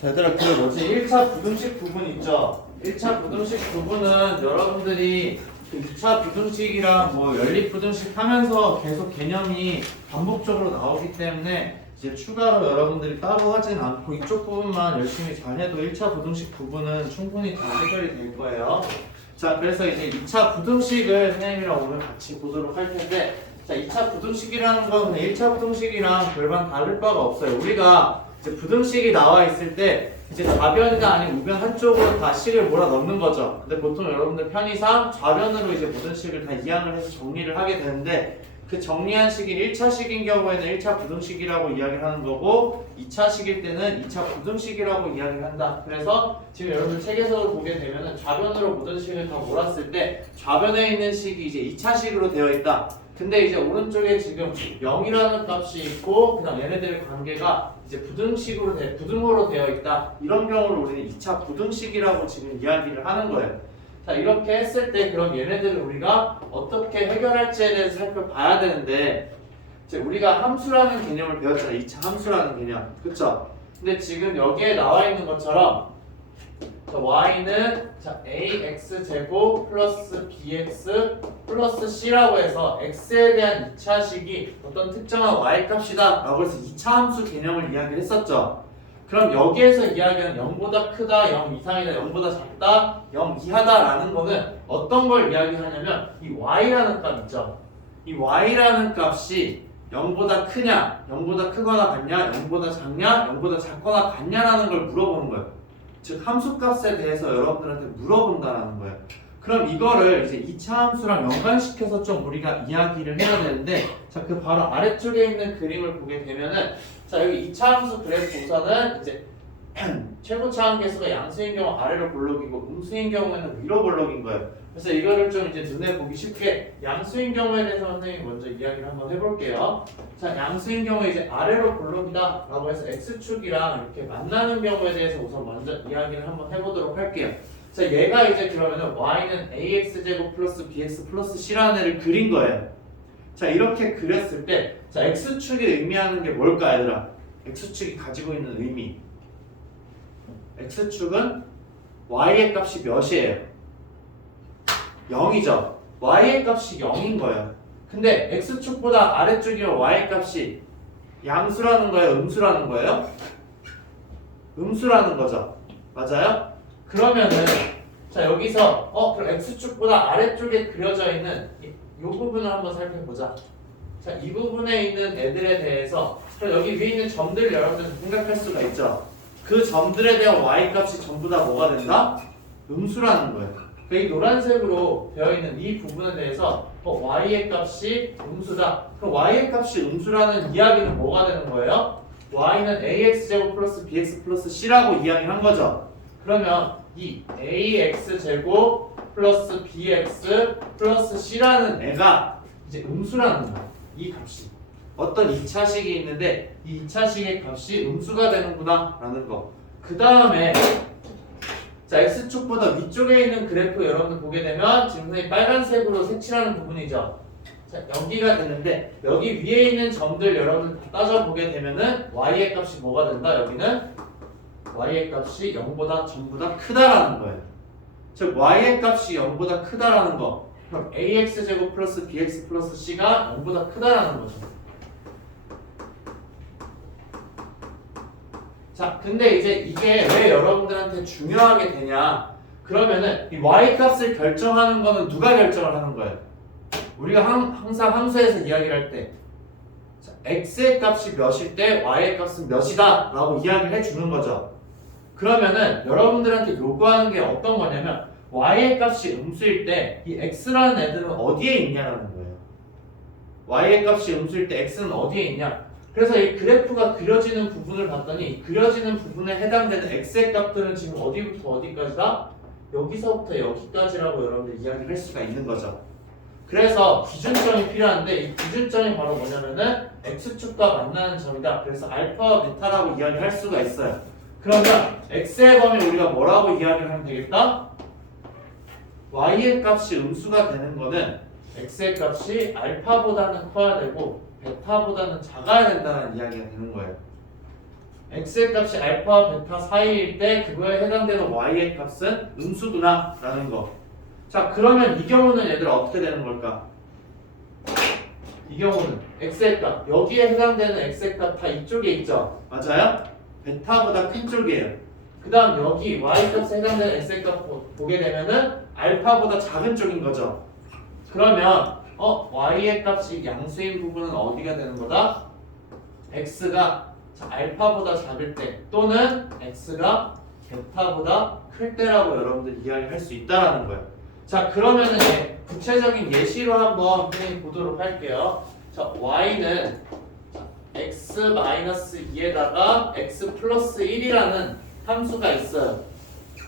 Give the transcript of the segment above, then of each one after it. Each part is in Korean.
자, 얘들아, 그 뭐지? 1차 부등식 부분 있죠? 1차 부등식 부분은 여러분들이 그 2차 부등식이랑 뭐 연립 부등식 하면서 계속 개념이 반복적으로 나오기 때문에 이제 추가로 여러분들이 따로 하진 않고 이쪽 부분만 열심히 잘 해도 1차 부등식 부분은 충분히 다 해결이 될 거예요. 자, 그래서 이제 2차 부등식을 선생님이랑 오늘 같이 보도록 할 텐데, 자, 2차 부등식이라는 건 1차 부등식이랑 별반 다를 바가 없어요. 우리가 이제 부등식이 나와 있을 때 이제 좌변이나 아니면 우변 한쪽으로 다 식을 몰아 넣는 거죠. 근데 보통 여러분들 편의상 좌변으로 이제 모든 식을 다 이항을 해서 정리를 하게 되는데, 그 정리한 식이 1차식인 경우에는 1차 부등식이라고 이야기를 하는 거고 2차식일 때는 2차 부등식이라고 이야기를 한다. 그래서 지금 여러분들 책에서 보게 되면은 좌변으로 모든 식을 다 몰았을 때 좌변에 있는 식이 이제 2차식으로 되어 있다. 근데 이제 오른쪽에 지금 0이라는 값이 있고 그다음 얘네들의 관계가 이제 부등호로 되어 있다. 이런 경우를 우리는 2차 부등식이라고 지금 이야기를 하는 거예요. 자, 이렇게 했을 때 그럼 얘네들을 우리가 어떻게 해결할지에 대해서 살펴봐야 되는데, 이제 우리가 함수라는 개념을 배웠잖아요. 2차 함수라는 개념. 그쵸? 근데 지금 여기에 나와 있는 것처럼 자, y는 자, ax제곱 플러스 bx 플러스 c라고 해서 x에 대한 2차식이 어떤 특정한 y값이다 라고 해서 2차 함수 개념을 이야기를 했었죠. 그럼 여기에서 이야기하는 0보다 크다, 0 이상이다, 0보다 작다, 0 이하다 라는 거는 어떤 걸 이야기하냐면 이 y라는 값 있죠. 이 y라는 값이 0보다 크냐, 0보다 크거나 같냐, 0보다 작냐, 0보다 작거나 같냐라는 걸 물어보는 거예요. 즉 함수값에 대해서 여러분들한테 물어본다라는 거예요. 그럼 이거를 이제 2차 함수랑 연관시켜서 좀 우리가 이야기를 해야 되는데, 자, 그 바로 아래쪽에 있는 그림을 보게 되면은, 자, 여기 2차 함수 그래프 우선은 이제 최고차 함계수가 양수인 경우 아래로 볼록이고 음수인 경우에는 위로 볼록인 거예요. 그래서 이거를 좀 이제 눈에 보기 쉽게 양수인 경우에 대해서 선생님이 먼저 이야기를 한번 해볼게요. 자, 양수인 경우에 이제 아래로 볼록이다 라고 해서 x축이랑 이렇게 만나는 경우에 대해서 우선 먼저 이야기를 한번 해보도록 할게요. 자, 얘가 이제 그러면은 y는 ax제곱 플러스 bx 플러스 c라는 애를 그린 거예요. 자, 이렇게 그렸을 때 자, x축이 의미하는 게 뭘까 얘들아? x축이 가지고 있는 의미, x축은 y의 값이 몇이에요? 0이죠. y의 값이 0인 거예요. 근데 x축보다 아래쪽이면 y의 값이 양수라는 거예요? 음수라는 거예요? 음수라는 거죠. 맞아요? 그러면은 자, 여기서 그럼 x축보다 아래쪽에 그려져 있는 이 부분을 한번 살펴보자. 자, 이 부분에 있는 애들에 대해서 그럼 여기 위에 있는 점들을 여러분들 생각할 수가 있죠. 그 점들에 대한 y값이 전부 다 뭐가 된다? 음수라는 거예요. 그러니까 이 노란색으로 되어 있는 이 부분에 대해서 y의 값이 음수다. 그럼 y의 값이 음수라는 이야기는 뭐가 되는 거예요? y는 ax제곱 플러스 bx 플러스 c라고 이야기를 한 거죠. 그러면 이 ax제곱 플러스 bx 플러스 c라는 애가 이제 음수라는 거예요. 이 값이. 어떤 2차식이 있는데 이 2차식의 값이 음수가 되는구나 라는 거. 그 다음에 자, x축보다 위쪽에 있는 그래프 여러분들 보게 되면 지금 선생님 빨간색으로 색칠하는 부분이죠. 자, 여기가 되는데 여기 위에 있는 점들 여러분들 다 따져보게 되면은 y의 값이 뭐가 된다? 여기는 y의 값이 0보다 전부 다 크다라는 거예요. 즉 y의 값이 0보다 크다라는 거. 그럼 ax제곱 플러스 bx 플러스 c가 0보다 크다라는 거죠. 자, 근데 이제 이게 왜 여러분들한테 중요하게 되냐? 그러면은 이 y값을 결정하는 거는 누가 결정을 하는 거예요? 우리가 항상 함수에서 이야기를 할 때 자, x의 값이 몇일 때 y의 값은 몇이다 라고 이야기를 해주는 거죠. 그러면은 여러분들한테 요구하는 게 어떤 거냐면 y의 값이 음수일 때 이 x라는 애들은 어디에 있냐라는 거예요. y의 값이 음수일 때 x는 어디에 있냐? 그래서 이 그래프가 그려지는 부분을 봤더니 그려지는 부분에 해당되는 x의 값들은 지금 어디부터 어디까지다? 여기서부터 여기까지라고 여러분들 이야기를 할 수가 있는 거죠. 그래서 기준점이 필요한데 이 기준점이 바로 뭐냐면은 x축과 만나는 점이다. 그래서 알파와 베타라고 이야기를 할 수가 있어요. 그러면 x의 범위 우리가 뭐라고 이야기를 하면 되겠다? y의 값이 음수가 되는 거는 x의 값이 알파보다는 커야 되고 베타보다는 작아야 된다는 이야기가 되는 거예요. x의 값이 알파, 베타 사이일 때 그거에 해당되는 y의 값은 음수구나 라는 거. 자, 그러면 이 경우는 얘들아 어떻게 되는 걸까? 이 경우는 x의 값, 여기에 해당되는 x의 값 다 이쪽에 있죠? 맞아요? 베타보다 큰 쪽이에요. 그 다음 여기 y 값에 해당되는 x의 값 보게 되면은 알파보다 작은 쪽인 거죠. 그러면 y의 값이 양수인 부분은 어디가 되는 거다? x가 알파보다 작을 때 또는 x가 베타보다 클 때라고 여러분들 이야기할 수 있다라는 거예요. 자, 그러면은 구체적인 예시로 한번 보도록 할게요. 자, y는 x-2에다가 x 플러스 1이라는 함수가 있어요.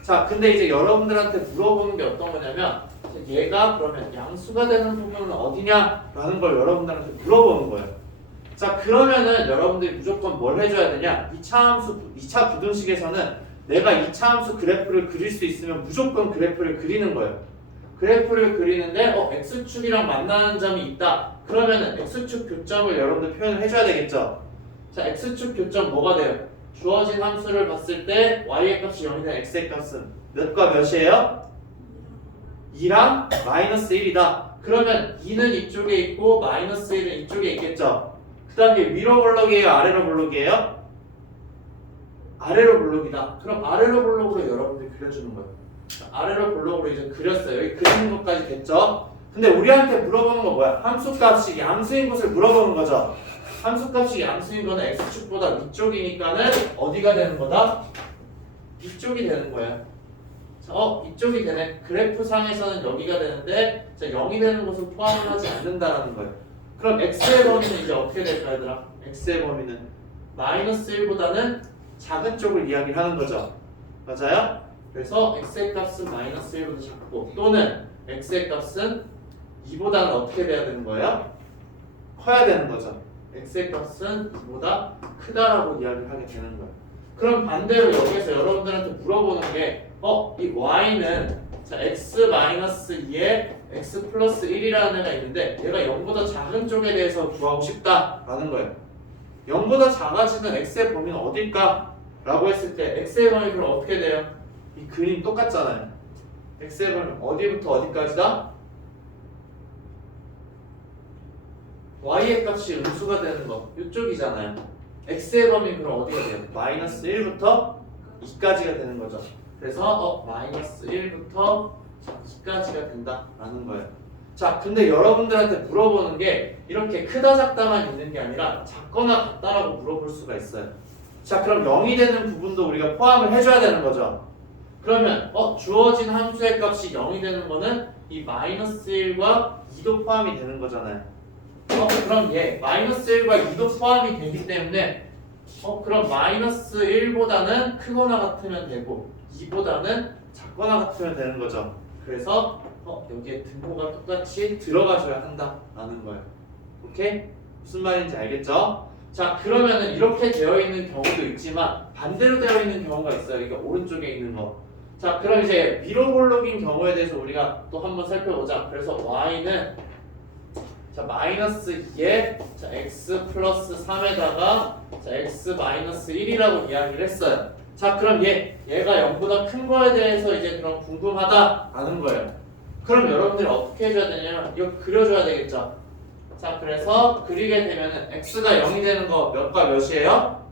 자, 근데 이제 여러분들한테 물어보는 게 어떤 거냐면 얘가 그러면 양수가 되는 부분은 어디냐라는 걸 여러분들한테 물어보는 거예요. 자, 그러면은 여러분들이 무조건 뭘 해줘야 되냐? 2차 부등식에서는 내가 2차 함수 그래프를 그릴 수 있으면 무조건 그래프를 그리는 거예요. 그래프를 그리는데 x축이랑 만나는 점이 있다. 그러면은 x축 교점을 여러분들 표현을 해줘야 되겠죠. 자, x축 교점 뭐가 돼요? 주어진 함수를 봤을 때 y의 값이 0이 된 x의 값은 몇과 몇이에요? 2랑 마이너스 1이다. 그러면 2는 이쪽에 있고 마이너스 1은 이쪽에 있겠죠. 그 다음에 위로 볼록이에요? 아래로 볼록이에요? 아래로 볼록이다. 그럼 아래로 볼록으로 여러분들이 그려주는 거예요. 아래로 볼록으로 이제 그렸어요. 여기 그리는 것까지 됐죠? 근데 우리한테 물어보는 거 뭐야? 함수값이 양수인 것을 물어보는 거죠. 함수값이 양수인 거는 x축보다 위쪽이니까는 어디가 되는 거다? 이쪽이 되는 거예요. 자, 이쪽이 되네. 그래프상에서는 여기가 되는데 자, 0이 되는 곳은 포함을 하지 않는다라는 거예요. 그럼 x의 범위는 이제 어떻게 될까 얘들아? x의 범위는 마이너스 1보다는 작은 쪽을 이야기를 하는 거죠. 맞아요? 그래서 x의 값은 마이너스 1보다 작고 또는 x의 값은 2보다는 어떻게 돼야 되는 거예요? 커야 되는 거죠. x의 값은 2보다 크다라고 이야기를 하게 되는 거예요. 그럼 반대로 여기에서 여러분들한테 물어보는 게 이 y는 자, x-2에 x 플러스 1이라는 애가 있는데 얘가 0보다 작은 쪽에 대해서 구하고 싶다라는 거예요. 0보다 작아지는 x의 범위는 어딜까? 라고 했을 때 x의 범위 그럼 어떻게 돼요? 이 그림 똑같잖아요. x의 범위 어디부터 어디까지다? y의 값이 음수가 되는 거 이쪽이잖아요. x의 범위 그럼 어디가 돼요? 마이너스 1부터 2까지가 되는 거죠. 그래서 마이너스 1부터 2까지가 된다라는 거예요. 자, 근데 여러분들한테 물어보는 게 이렇게 크다 작다만 있는 게 아니라 작거나 같다라고 물어볼 수가 있어요. 자, 그럼 0이 되는 부분도 우리가 포함을 해줘야 되는 거죠. 그러면 주어진 함수의 값이 0이 되는 거는 이 마이너스 1과 2도 포함이 되는 거잖아요. 그럼 마이너스 1과 2도 포함이 되기 때문에 그럼 마이너스 1보다는 크거나 같으면 되고 2보다는 작거나 같으면 되는 거죠. 그래서 여기에 등호가 똑같이 들어가줘야 한다라는 거예요. 오케이? 무슨 말인지 알겠죠? 자, 그러면은 이렇게 되어 있는 경우도 있지만 반대로 되어 있는 경우가 있어요. 이게 오른쪽에 있는 거. 자, 그럼 이제 위로 볼록인 경우에 대해서 우리가 또 한번 살펴보자. 그래서 y는 자, 마이너스 2에 자, x 플러스 3에다가 자, x 마이너스 1이라고 이야기를 했어요. 자, 그럼 얘가 0보다 큰 거에 대해서 이제 그럼 궁금하다라는 거예요. 그럼 여러분들이 어떻게 해줘야 되냐면 이거 그려줘야 되겠죠. 자, 그래서 그리게 되면은 x가 0이 되는 거 몇과 몇이에요?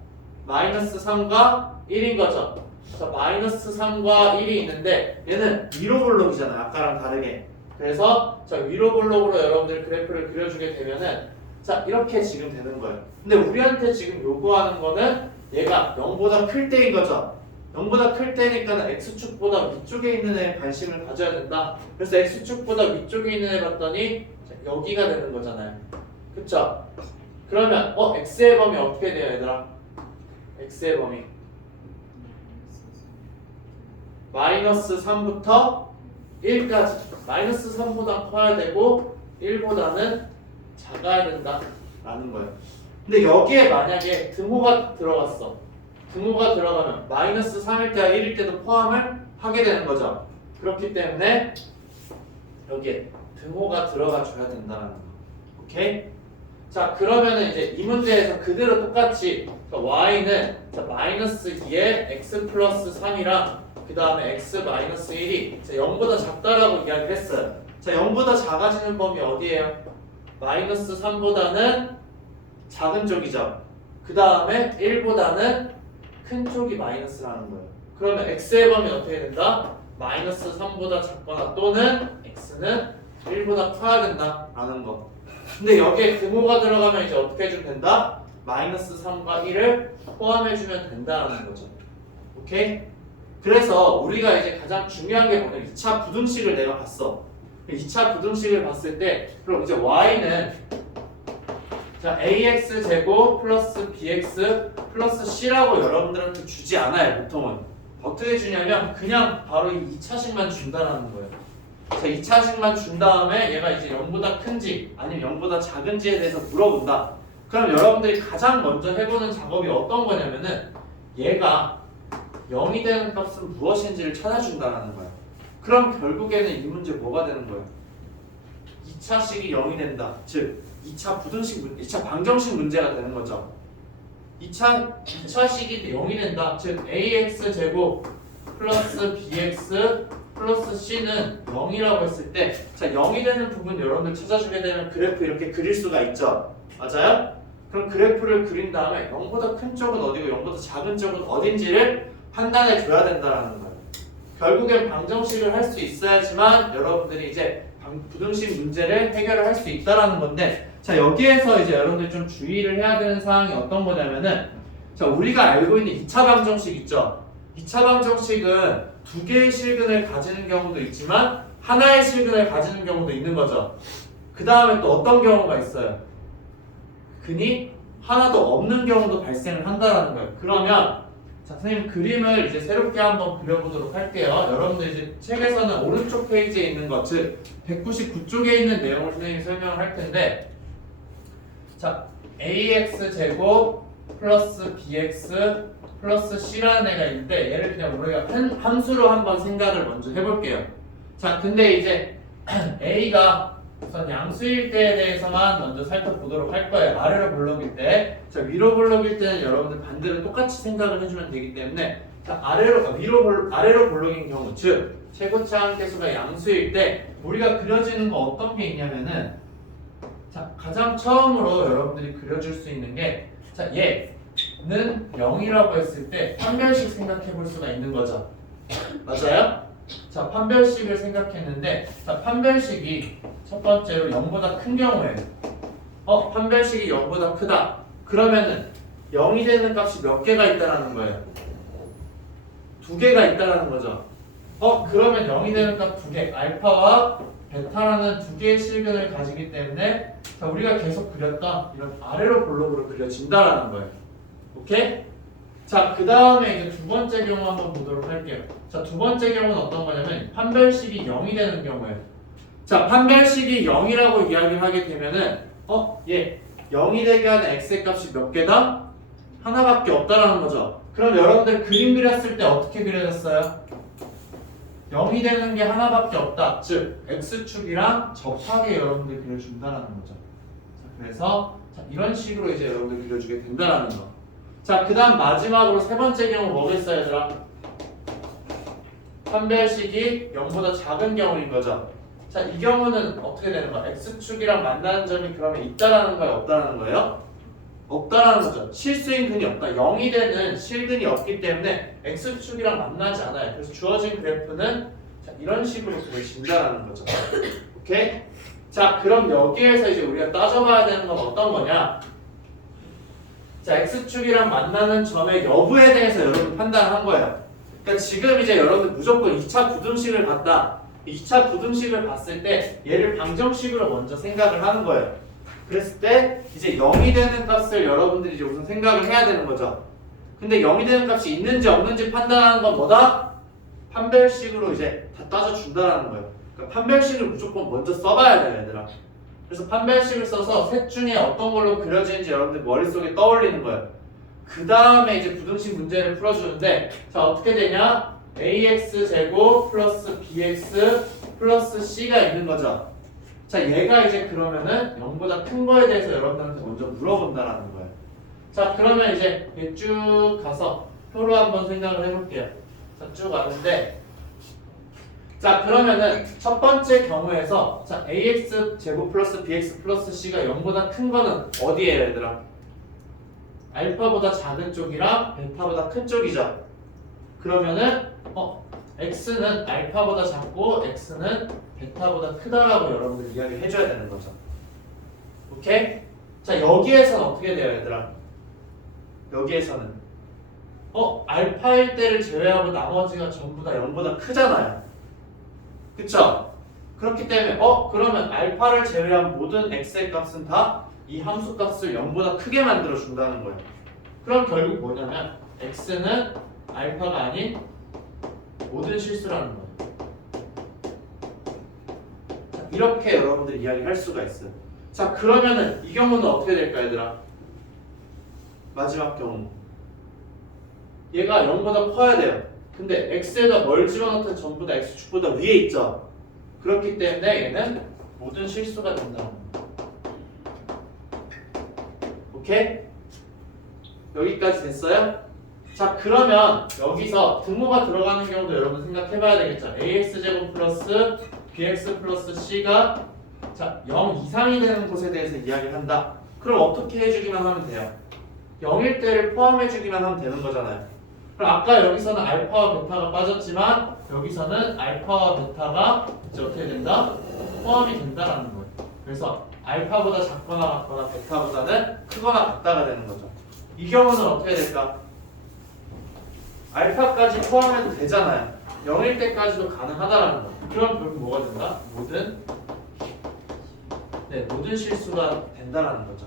마이너스 3과 1인 거죠. 자, 마이너스 3과 1이 있는데 얘는 위로 볼록이잖아요. 아까랑 다르게. 그래서 자, 위로 볼록으로 여러분들 그래프를 그려주게 되면은 자, 이렇게 지금 되는 거예요. 근데 우리한테 지금 요구하는 거는 얘가 0보다 클 때인 거죠. 0보다 클 때니까는 x축보다 위쪽에 있는 애에 관심을 가져야 된다. 그래서 x축보다 위쪽에 있는 애 봤더니 자, 여기가 되는 거잖아요. 그쵸? 그러면 x의 범위 어떻게 돼요, 얘들아? x의 범위 마이너스 3부터 1까지 마이너스 3보다 커야 되고 1보다는 작아야 된다라는 거예요. 근데 여기에 만약에 등호가 들어갔어. 등호가 들어가면 마이너스 3일 때와 1일 때도 포함을 하게 되는 거죠. 그렇기 때문에 여기에 등호가 들어가 줘야 된다는 거. 오케이? 자 그러면은 이제 이 문제에서 그대로 똑같이 y는 자, 마이너스 2에 x 플러스 3이랑 그 다음에 x 마이너스 1이 0보다 작다라고 이야기를 했어요. 자 0보다 작아지는 범위 어디예요? 마이너스 3보다는 작은 쪽이죠. 그 다음에 1보다는 큰 쪽이 마이너스라는 거예요. 그러면 x의 범위는 어떻게 된다? 마이너스 3보다 작거나 또는 x는 1보다 커야 된다라는 거. 근데 여기에 근호가 들어가면 이제 어떻게 해주면 된다? 마이너스 3과 1을 포함해주면 된다라는 거죠. 오케이? 그래서 우리가 이제 가장 중요한 게 뭐냐? 2차 부등식을 내가 봤어. 2차 부등식을 봤을 때 그럼 이제 y는 자 ax 제곱 플러스 bx 플러스 c라고 여러분들한테 주지 않아요. 보통은 어떻게 주냐면 그냥 바로 이 2차식만 준다라는 거예요. 자 2차식만 준 다음에 얘가 이제 0보다 큰지 아니면 0보다 작은지에 대해서 물어본다. 그럼 여러분들이 가장 먼저 해보는 작업이 어떤 거냐면은 얘가 0이 되는 값은 무엇인지를 찾아준다라는 거예요. 그럼 결국에는 이 문제 뭐가 되는 거예요? 2차식이 0이 된다. 즉 2차 부등식, 2차 방정식 문제가 되는 거죠. 2차식이 0이 된다. 즉 ax 제곱 플러스 bx 플러스 c는 0이라고 했을 때 자 0이 되는 부분 여러분들 찾아주게 되면 그래프 이렇게 그릴 수가 있죠. 맞아요? 그럼 그래프를 그린 다음에 0보다 큰 쪽은 어디고 0보다 작은 쪽은 어딘지를 판단해 줘야 된다는 거예요. 결국엔 방정식을 할 수 있어야지만 여러분들이 이제 부등식 문제를 해결을 할 수 있다라는 건데 자 여기에서 이제 여러분들이 좀 주의를 해야 되는 사항이 어떤 거냐면은 자 우리가 알고 있는 2차 방정식 있죠. 2차 방정식은 두 개의 실근을 가지는 경우도 있지만 하나의 실근을 가지는 경우도 있는 거죠. 그 다음에 또 어떤 경우가 있어요? 근이 하나도 없는 경우도 발생을 한다라는 거예요. 그러면 자 선생님 그림을 이제 새롭게 한번 그려보도록 할게요. 여러분들 이제 책에서는 오른쪽 페이지에 있는 것, 즉 199쪽에 있는 내용을 선생님이 설명을 할 텐데 자 ax 제곱 플러스 bx 플러스 c라는 애가 있는데 얘를 그냥 우리가 함수로 한번 생각을 먼저 해볼게요. 자 근데 이제 a가 우선 양수일 때에 대해서만 먼저 살펴보도록 할 거예요. 아래로 볼록일 때. 자 위로 볼록일 때는 여러분들 반대로 똑같이 생각을 해주면 되기 때문에 자 아래로 볼록인 경우 즉 최고차 함께수가 양수일 때 우리가 그려지는 거 어떤 게 있냐면은 자 가장 처음으로 여러분들이 그려줄 수 있는 게 자 얘는 0이라고 했을 때 판별식 생각해 볼 수가 있는 거죠. 맞아요? 자 판별식을 생각했는데 자 판별식이 첫 번째로 0보다 큰 경우에 판별식이 0보다 크다. 그러면은 0이 되는 값이 몇 개가 있다라는 거예요? 두 개가 있다라는 거죠. 그러면 0이 되는 값 두 개, 알파와 베타라는 두 개의 실근을 가지기 때문에 자 우리가 계속 그렸던 이런 아래로 볼록으로 그려진다라는 거예요. 오케이? 자 그 다음에 이제 두 번째 경우 한번 보도록 할게요. 자 두 번째 경우는 어떤 거냐면 판별식이 0이 되는 경우예요. 자 판별식이 0이라고 이야기를 하게 되면은 0이 되게 하는 x의 값이 몇 개다? 하나밖에 없다라는 거죠. 그럼 여러분들 그림 그렸을 때 어떻게 그려졌어요? 0이 되는 게 하나밖에 없다. 즉 x축이랑 접하게 여러분들 그려준다라는 거죠. 자, 그래서 이런 식으로 이제 여러분들 그려주게 된다라는 거. 자 그 다음 마지막으로 세 번째 경우 뭐겠어요 얘들아? 판별식이 0보다 작은 경우인 거죠. 자 이 경우는 어떻게 되는 거야? x축이랑 만나는 점이 그러면 있다라는 거예요? 없다라는 거예요? 없다라는 거죠. 실수인 근이 없다. 0이 되는 실근이 없기 때문에 x축이랑 만나지 않아요. 그래서 주어진 그래프는 자, 이런 식으로 그려진다라는 거죠. 오케이? 자 그럼 여기에서 이제 우리가 따져봐야 되는 건 어떤 거냐? 자 x축이랑 만나는 점의 여부에 대해서 여러분 판단한 거예요. 그러니까 지금 이제 여러분들 무조건 2차 부등식을 봤다. 2차 부등식을 봤을 때 얘를 방정식으로 먼저 생각을 하는 거예요. 그랬을 때 이제 0이 되는 값을 여러분들이 이제 우선 생각을 해야 되는 거죠. 근데 0이 되는 값이 있는지 없는지 판단하는 건 뭐다? 판별식으로 이제 다 따져준다라는 거예요. 그러니까 판별식을 무조건 먼저 써봐야 돼요, 얘들아. 그래서 판별식을 써서 셋 중에 어떤 걸로 그려지는지 여러분들 머릿속에 떠올리는 거예요. 그 다음에 이제 부등식 문제를 풀어주는데 자 어떻게 되냐? ax 제곱 플러스 bx 플러스 c가 있는 거죠. 자, 얘가 이제 그러면은 0보다 큰 거에 대해서 여러분들한테 먼저 물어본다라는 거예요. 자, 그러면 이제 쭉 가서 표로 한번 생각을 해볼게요. 자, 쭉 왔는데, 자, 그러면은 첫 번째 경우에서 자, ax 제곱 플러스 bx 플러스 c가 0보다 큰 거는 어디예요, 얘들아? 알파보다 작은 쪽이랑 베타보다 큰 쪽이죠. 그러면은 x는 알파보다 작고 x는 베타보다 크다라고 여러분들 이야기를 해줘야 되는 거죠. 오케이? 자, 여기에서는 어떻게 돼요, 얘들아? 여기에서는 알파일 때를 제외하고 나머지가 전부 다 0보다 크잖아요. 그쵸? 그렇기 때문에 그러면 알파를 제외한 모든 x의 값은 다 이 함수 값을 0보다 크게 만들어 준다는 거예요. 그럼 결국 뭐냐면 x는 알파가 아닌 모든 실수라는 거예요. 자, 이렇게 여러분들이 이야기할 수가 있어요. 자, 그러면은 이 경우는 어떻게 될까, 얘들아? 마지막 경우 얘가 0보다 커야 돼요. 근데 x에다 뭘 집어넣든 전부 다 x축보다 위에 있죠. 그렇기 때문에 얘는 모든 실수가 된다는 거예요. 오케이? 여기까지 됐어요? 자, 그러면 여기서 등호가 들어가는 경우도 여러분 생각해봐야 되겠죠. ax제곱 플러스 bx 플러스 c가 자 0 이상이 되는 곳에 대해서 이야기를 한다. 그럼 어떻게 해주기만 하면 돼요? 0일 때를 포함해주기만 하면 되는 거잖아요. 그럼 아까 여기서는 알파와 베타가 빠졌지만 여기서는 알파와 베타가 이제 어떻게 된다? 포함이 된다라는 거예요. 그래서 알파보다 작거나 같거나 베타보다는 크거나 같다가 되는 거죠. 이 경우는 어떻게 될까? 알파까지 포함해도 되잖아요. 0일 때까지도 가능하다라는 거. 그럼 결국 뭐가 된다? 모든 실수가 된다라는 거죠.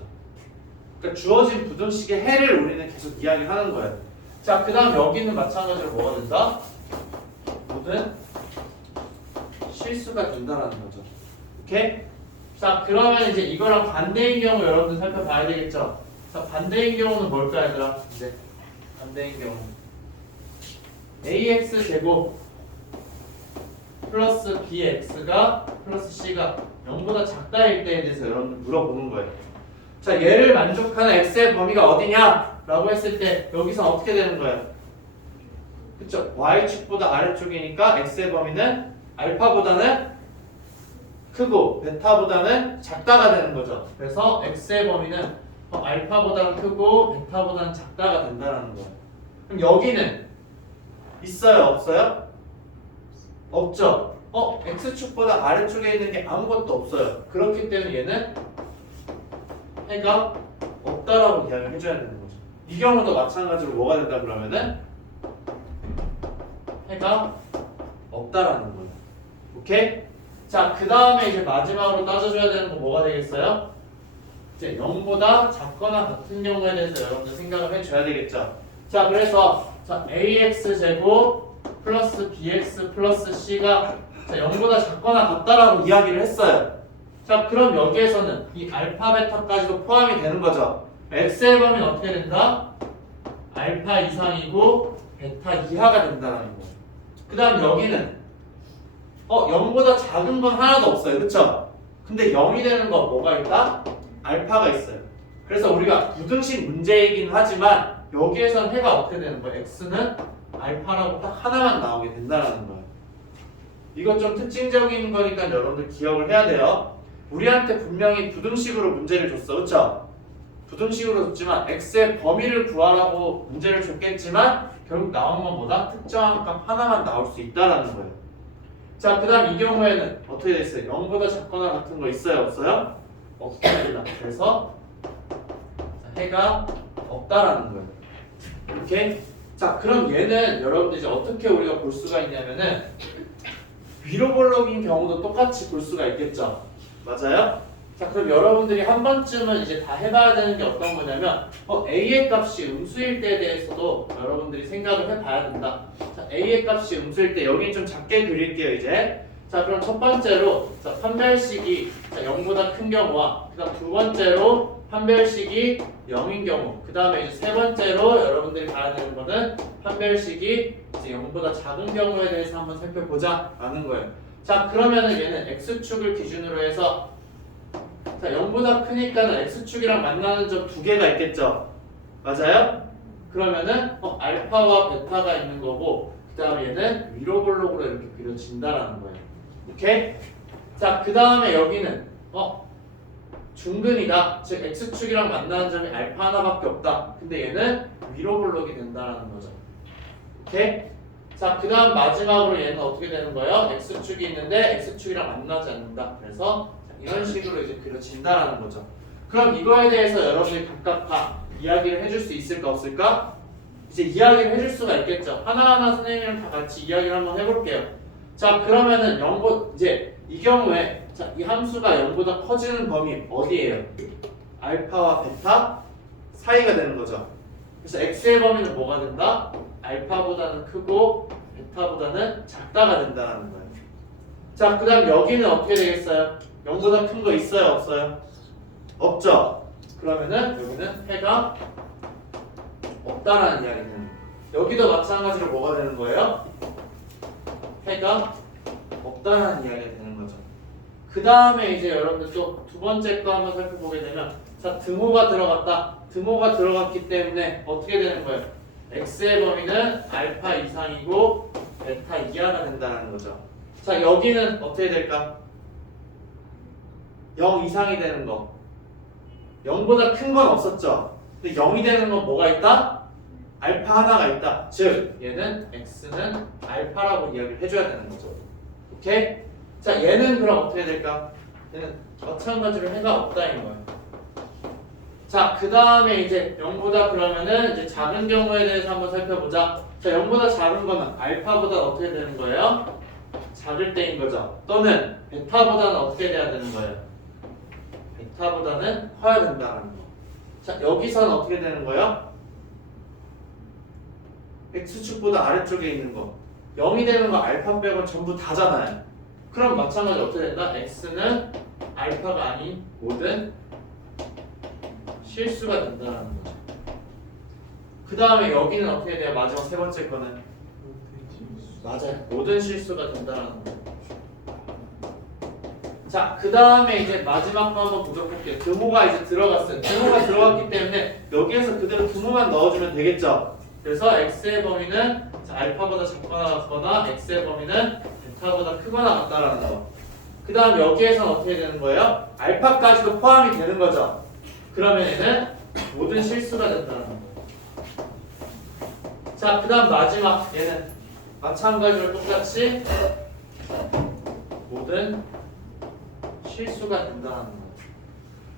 그러니까 주어진 부등식의 해를 우리는 계속 이야기하는 거예요. 자, 그 다음 여기는 마찬가지로 뭐가 된다? 모든 실수가 된다라는 거죠. 오케이? 자, 그러면 이제 이거랑 반대인 경우 여러분들 살펴봐야 되겠죠? 자, 반대인 경우는 뭘까, 얘들아? 이제 반대인 경우 ax 제곱 플러스 bx가 플러스 c가 0보다 작다일 때에 대해서 여러분들 물어보는 거예요. 자, 얘를 만족하는 x의 범위가 어디냐? 라고 했을 때 여기서 어떻게 되는 거예요? 그쵸? y축보다 아래쪽이니까 x의 범위는 알파보다는 크고 베타보다는 작다가 되는 거죠. 그래서 x의 범위는 알파보다는 크고 베타보다는 작다가 된다는 거예요. 그럼 여기는 있어요? 없어요? 없죠? x축보다 아래쪽에 있는 게 아무것도 없어요. 그렇기 때문에 얘는 해가 없다라고 이야기를 해줘야 되는 거죠. 이 경우도 마찬가지로 뭐가 된다 그러면은 해가 없다라는 거예요. 오케이? 자, 그 다음에 이제 마지막으로 따져줘야 되는 건 뭐가 되겠어요? 이제 0보다 작거나 같은 경우에 대해서 여러분들 생각을 해줘야 되겠죠. 자, 그래서 자, ax 제곱 플러스 bx 플러스 c가 자, 0보다 작거나 같다라고 이야기를 했어요. 자, 그럼 여기에서는 이 알파 베타까지도 포함이 되는 거죠. x의 범위는 어떻게 된다? 알파 이상이고 베타 이하가 된다는 거예요. 그 다음 여기는 0보다 작은 건 하나도 없어요. 그쵸? 근데 0이 되는 거 뭐가 있다? 알파가 있어요. 그래서 우리가 부등식 문제이긴 하지만 여기에선 해가 어떻게 되는 거예요? x는 알파라고 딱 하나만 나오게 된다는 거예요. 이건 좀 특징적인 거니까 여러분들 기억을 해야 돼요. 우리한테 분명히 부등식으로 문제를 줬어. 그쵸? 부등식으로 줬지만 x의 범위를 구하라고 문제를 줬겠지만 결국 나온 건 뭐다? 특정한 값 하나만 나올 수 있다는 거예요. 자, 그 다음 이 경우에는 어떻게 됐어요? 0보다 작거나 같은 거 있어요? 없어요? 없습니다. 그래서 해가 없다라는 거예요. 오케이? 자, 그럼 얘는 여러분들 이제 어떻게 우리가 볼 수가 있냐면은 위로 볼록인 경우도 똑같이 볼 수가 있겠죠? 맞아요? 자, 그럼 여러분들이 한 번쯤은 이제 다 해봐야 되는 게 어떤 거냐면 a의 값이 음수일 때에 대해서도 여러분들이 생각을 해봐야 된다. 자, a의 값이 음수일 때 여기 좀 작게 그릴게요, 이제. 자, 그럼 첫 번째로 자, 판별식이 0보다 큰 경우와 그 다음 두 번째로 판별식이 0인 경우, 그 다음에 이제 세 번째로 여러분들이 봐야 되는 거는 판별식이 이제 0보다 작은 경우에 대해서 한번 살펴보자 라는 거예요. 자, 그러면은 얘는 x축을 기준으로 해서 자, 0보다 크니까는 x축이랑 만나는 점 두 개가 있겠죠? 맞아요? 그러면은 알파와 베타가 있는 거고 그 다음에 얘는 위로 볼록으로 이렇게 그려진다라는 거예요. 오케이? 자, 그 다음에 여기는 중근이다. 즉 x축이랑 만나는 점이 알파 하나밖에 없다. 근데 얘는 위로 볼록이 된다라는 거죠. 오케이? 자, 그 다음 마지막으로 얘는 어떻게 되는 거예요? x축이 있는데 x축이랑 만나지 않는다. 그래서 이런 식으로 이제 그려진다라는 거죠. 그럼 이거에 대해서 여러분이 각각 다 이야기를 해줄 수 있을까 없을까? 이제 이야기를 해줄 수가 있겠죠. 하나하나 선생님이랑 다 같이 이야기를 한번 해볼게요. 자, 그러면은 이제 이 경우에 이 함수가 0보다 커지는 범위 어디예요? 알파와 베타 사이가 되는 거죠. 그래서 x의 범위는 뭐가 된다? 알파보다는 크고 베타보다는 작다가 된다는 거예요. 자, 그 다음 여기는 어떻게 되겠어요? 0보다 큰 거 있어요? 없어요? 없죠? 그러면은 여기는 해가 없다라는 이야기는 여기도 마찬가지로 뭐가 되는 거예요? 해가 없다라는 이야기가 되는 거죠. 그 다음에 이제 여러분들 또 두 번째 거 한번 살펴보게 되면 자, 등호가 들어갔다. 등호가 들어갔기 때문에 어떻게 되는 거예요? x의 범위는 알파 이상이고 베타 이하가 된다는 거죠. 자, 여기는 어떻게 될까? 0 이상이 되는 거. 0보다 큰 건 없었죠. 근데 0이 되는 건 뭐가 있다? 알파 하나가 있다. 즉 얘는 x는 알파라고 이야기를 해줘야 되는 거죠. 오케이? 자, 얘는 그럼 어떻게 될까? 얘는 마찬가지로 해가 없다인 거예요. 자, 그 다음에 이제 0보다 그러면은 이제 작은 경우에 대해서 한번 살펴보자. 자, 0보다 작은 거는 알파보다 어떻게 되는 거예요? 작을 때인 거죠. 또는 베타보다는 어떻게 돼야 되는 거예요? 베타보다는 커야 된다는 거. 자, 여기서는 어떻게 되는 거예요? x축보다 아래쪽에 있는 거 0이 되는 거 알파 빼고 전부 다잖아요. 그럼 마찬가지로 어떻게 된다? x는 알파가 아닌 모든 실수가 된다는 거죠. 그 다음에 여기는 어떻게 돼요? 마지막 세 번째 거는 맞아요. 모든 실수가 된다는 거죠. 자, 그 다음에 이제 마지막 거 한번 보도록 할게요. 등호가 이제 들어갔어요. 등호가 들어갔기 때문에 여기에서 그대로 등호만 넣어주면 되겠죠. 그래서 x의 범위는 알파보다 작거나 같거나 x의 범위는 베타보다 크거나 같다라는 거. 그 다음 여기에서는 어떻게 되는 거예요? 알파까지도 포함이 되는 거죠. 그러면 얘는 모든 실수가 된다는 거. 자, 그 다음 마지막 얘는 마찬가지로 똑같이 모든 실수가 된다는 거예요.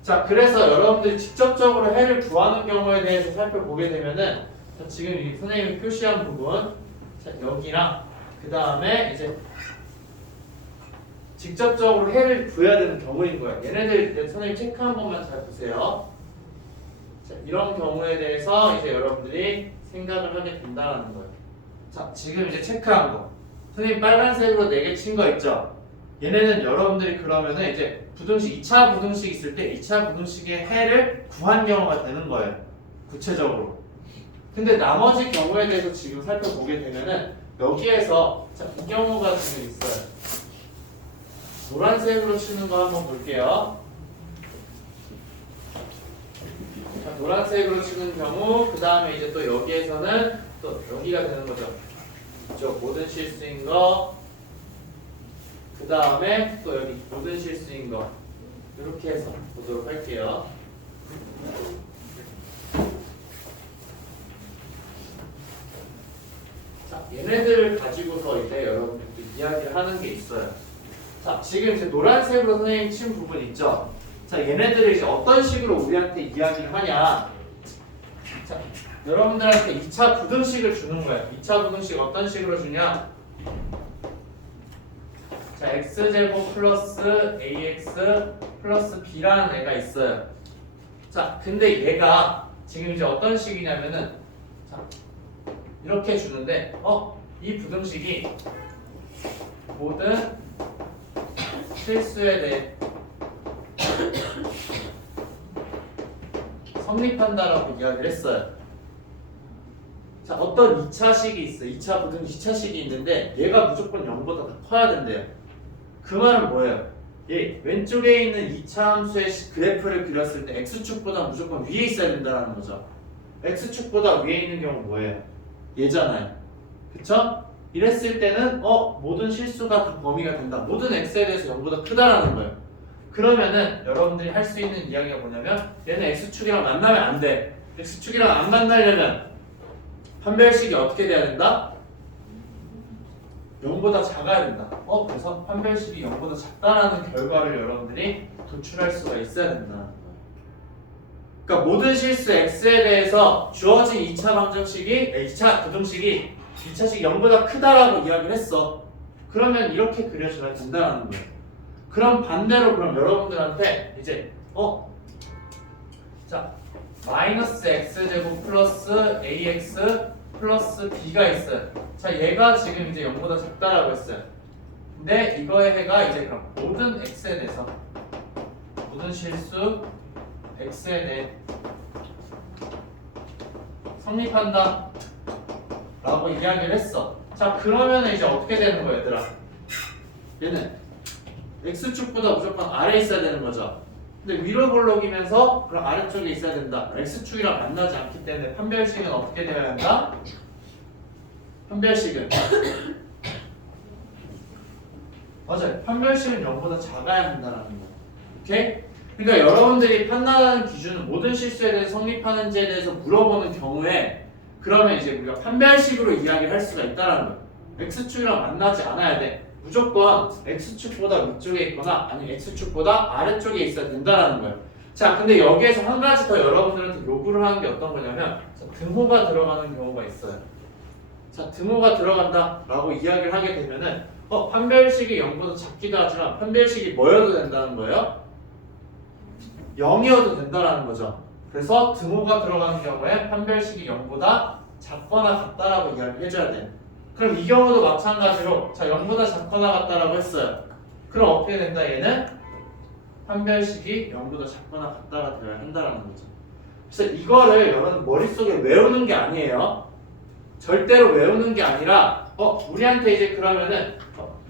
자, 그래서 여러분들이 직접적으로 해를 구하는 경우에 대해서 살펴보게 되면은 지금 이 선생님이 표시한 부분 자, 여기랑 그 다음에 이제 직접적으로 해를 구해야 되는 경우인 거예요. 얘네들 선생님 체크 한 번만 잘 보세요. 자, 이런 경우에 대해서 이제 여러분들이 생각을 하게 된다는 거예요. 자, 지금 이제 체크한 거 선생님 빨간색으로 4개 친 거 있죠? 얘네는 여러분들이 그러면은 이제 부등식 2차 부등식 있을 때 2차 부등식의 해를 구한 경우가 되는 거예요. 구체적으로. 근데 나머지 경우에 대해서 지금 살펴보게 되면은 여기에서 자, 이 경우가 지금 있어요. 노란색으로 치는 거 한번 볼게요. 자, 노란색으로 치는 경우 그 다음에 이제 또 여기에서는 또 여기가 되는 거죠. 이쪽 모든 실수인 거 그 다음에 또 여기 모든 실수인 거 이렇게 해서 보도록 할게요. 자, 얘네들을 가지고서 이제 여러분들 이야기를 하는 게 있어요. 자, 지금 이제 노란색으로 선생님 친 부분 있죠? 자, 얘네들을 이제 어떤 식으로 우리한테 이야기를 하냐? 자, 여러분들한테 2차 부등식을 주는 거예요. 2차 부등식 어떤 식으로 주냐? 자, x제곱 플러스 ax 플러스 b라는 애가 있어요. 자, 근데 얘가 지금 이제 어떤 식이냐면은 자, 이렇게 주는데 이 부등식이 모든 실수에 대해 성립한다라고 이야기를 했어요. 자, 어떤 2차식이 있어요. 2차 부등식 2차식이 있는데 얘가 무조건 0보다 더 커야 된대요. 그 말은 뭐예요? 예, 왼쪽에 있는 2차 함수의 그래프를 그렸을 때 x축보다 무조건 위에 있어야 된다는 거죠. x축보다 위에 있는 경우 뭐예요? 얘잖아요. 그쵸? 이랬을 때는 모든 실수가 다 범위가 된다. 모든 x에 대해서 0보다 크다라는 거예요. 그러면은 여러분들이 할 수 있는 이야기가 뭐냐면 얘는 x축이랑 만나면 안 돼. x축이랑 안 만나려면 판별식이 어떻게 돼야 된다? 0보다 작아야 된다. 그래서 판별식이 0보다 작다라는 결과를 여러분들이 도출할 수가 있어야 된다는 거예요. 그러니까 모든 실수 x에 대해서 주어진 2차 방정식이 2차 부등식이 2차식이 0보다 크다라고 이야기를 했어. 그러면 이렇게 그려줘야 된다는 거예요. 그럼 반대로 그럼 여러분들한테 이제 자 마이너스 x제곱 플러스 ax 플러스 b가 있어요. 자 얘가 지금 이제 0보다 작다라고 했어요. 근데 이거의 해가 이제 그럼 모든 x에 대해서 모든 실수 x에 대해 성립한다 라고 이야기를 했어. 자 그러면 이제 어떻게 되는 거야 얘들아? 얘는 x축보다 무조건 아래에 있어야 되는 거죠. 근데 위로 볼록이면서 그럼 아래쪽에 있어야 된다. x축이랑 만나지 않기 때문에 판별식은 어떻게 되어야 한다? 판별식은 맞아요. 판별식은 0보다 작아야 한다는 거. 오케이? 그러니까 여러분들이 판단하는 기준은 모든 실수에 대해서 성립하는지에 대해서 물어보는 경우에 그러면 이제 우리가 판별식으로 이야기를 할 수가 있다는 거예요. x축이랑 만나지 않아야 돼. 무조건 x축보다 위쪽에 있거나 아니면 x축보다 아래쪽에 있어야 된다는 거예요. 자, 근데 여기에서 한 가지 더 여러분들한테 요구를 하는 게 어떤 거냐면 등호가 들어가는 경우가 있어요. 자, 등호가 들어간다 라고 이야기를 하게 되면은 판별식이 0보다 작기도 하지만 판별식이 뭐여도 된다는 거예요? 0이어도 된다는 거죠. 그래서 등호가 들어가는 경우에 판별식이 0보다 작거나 같다라고 이야기를 해줘야 돼요. 그럼 이 경우도 마찬가지로 자 0보다 작거나 같다라고 했어요. 그럼 어떻게 된다 얘는? 판별식이 0보다 작거나 같다가 되어야 한다라는 거죠. 그래서 이거를 여러분 머릿속에 외우는 게 아니에요. 절대로 외우는 게 아니라 우리한테 이제 그러면은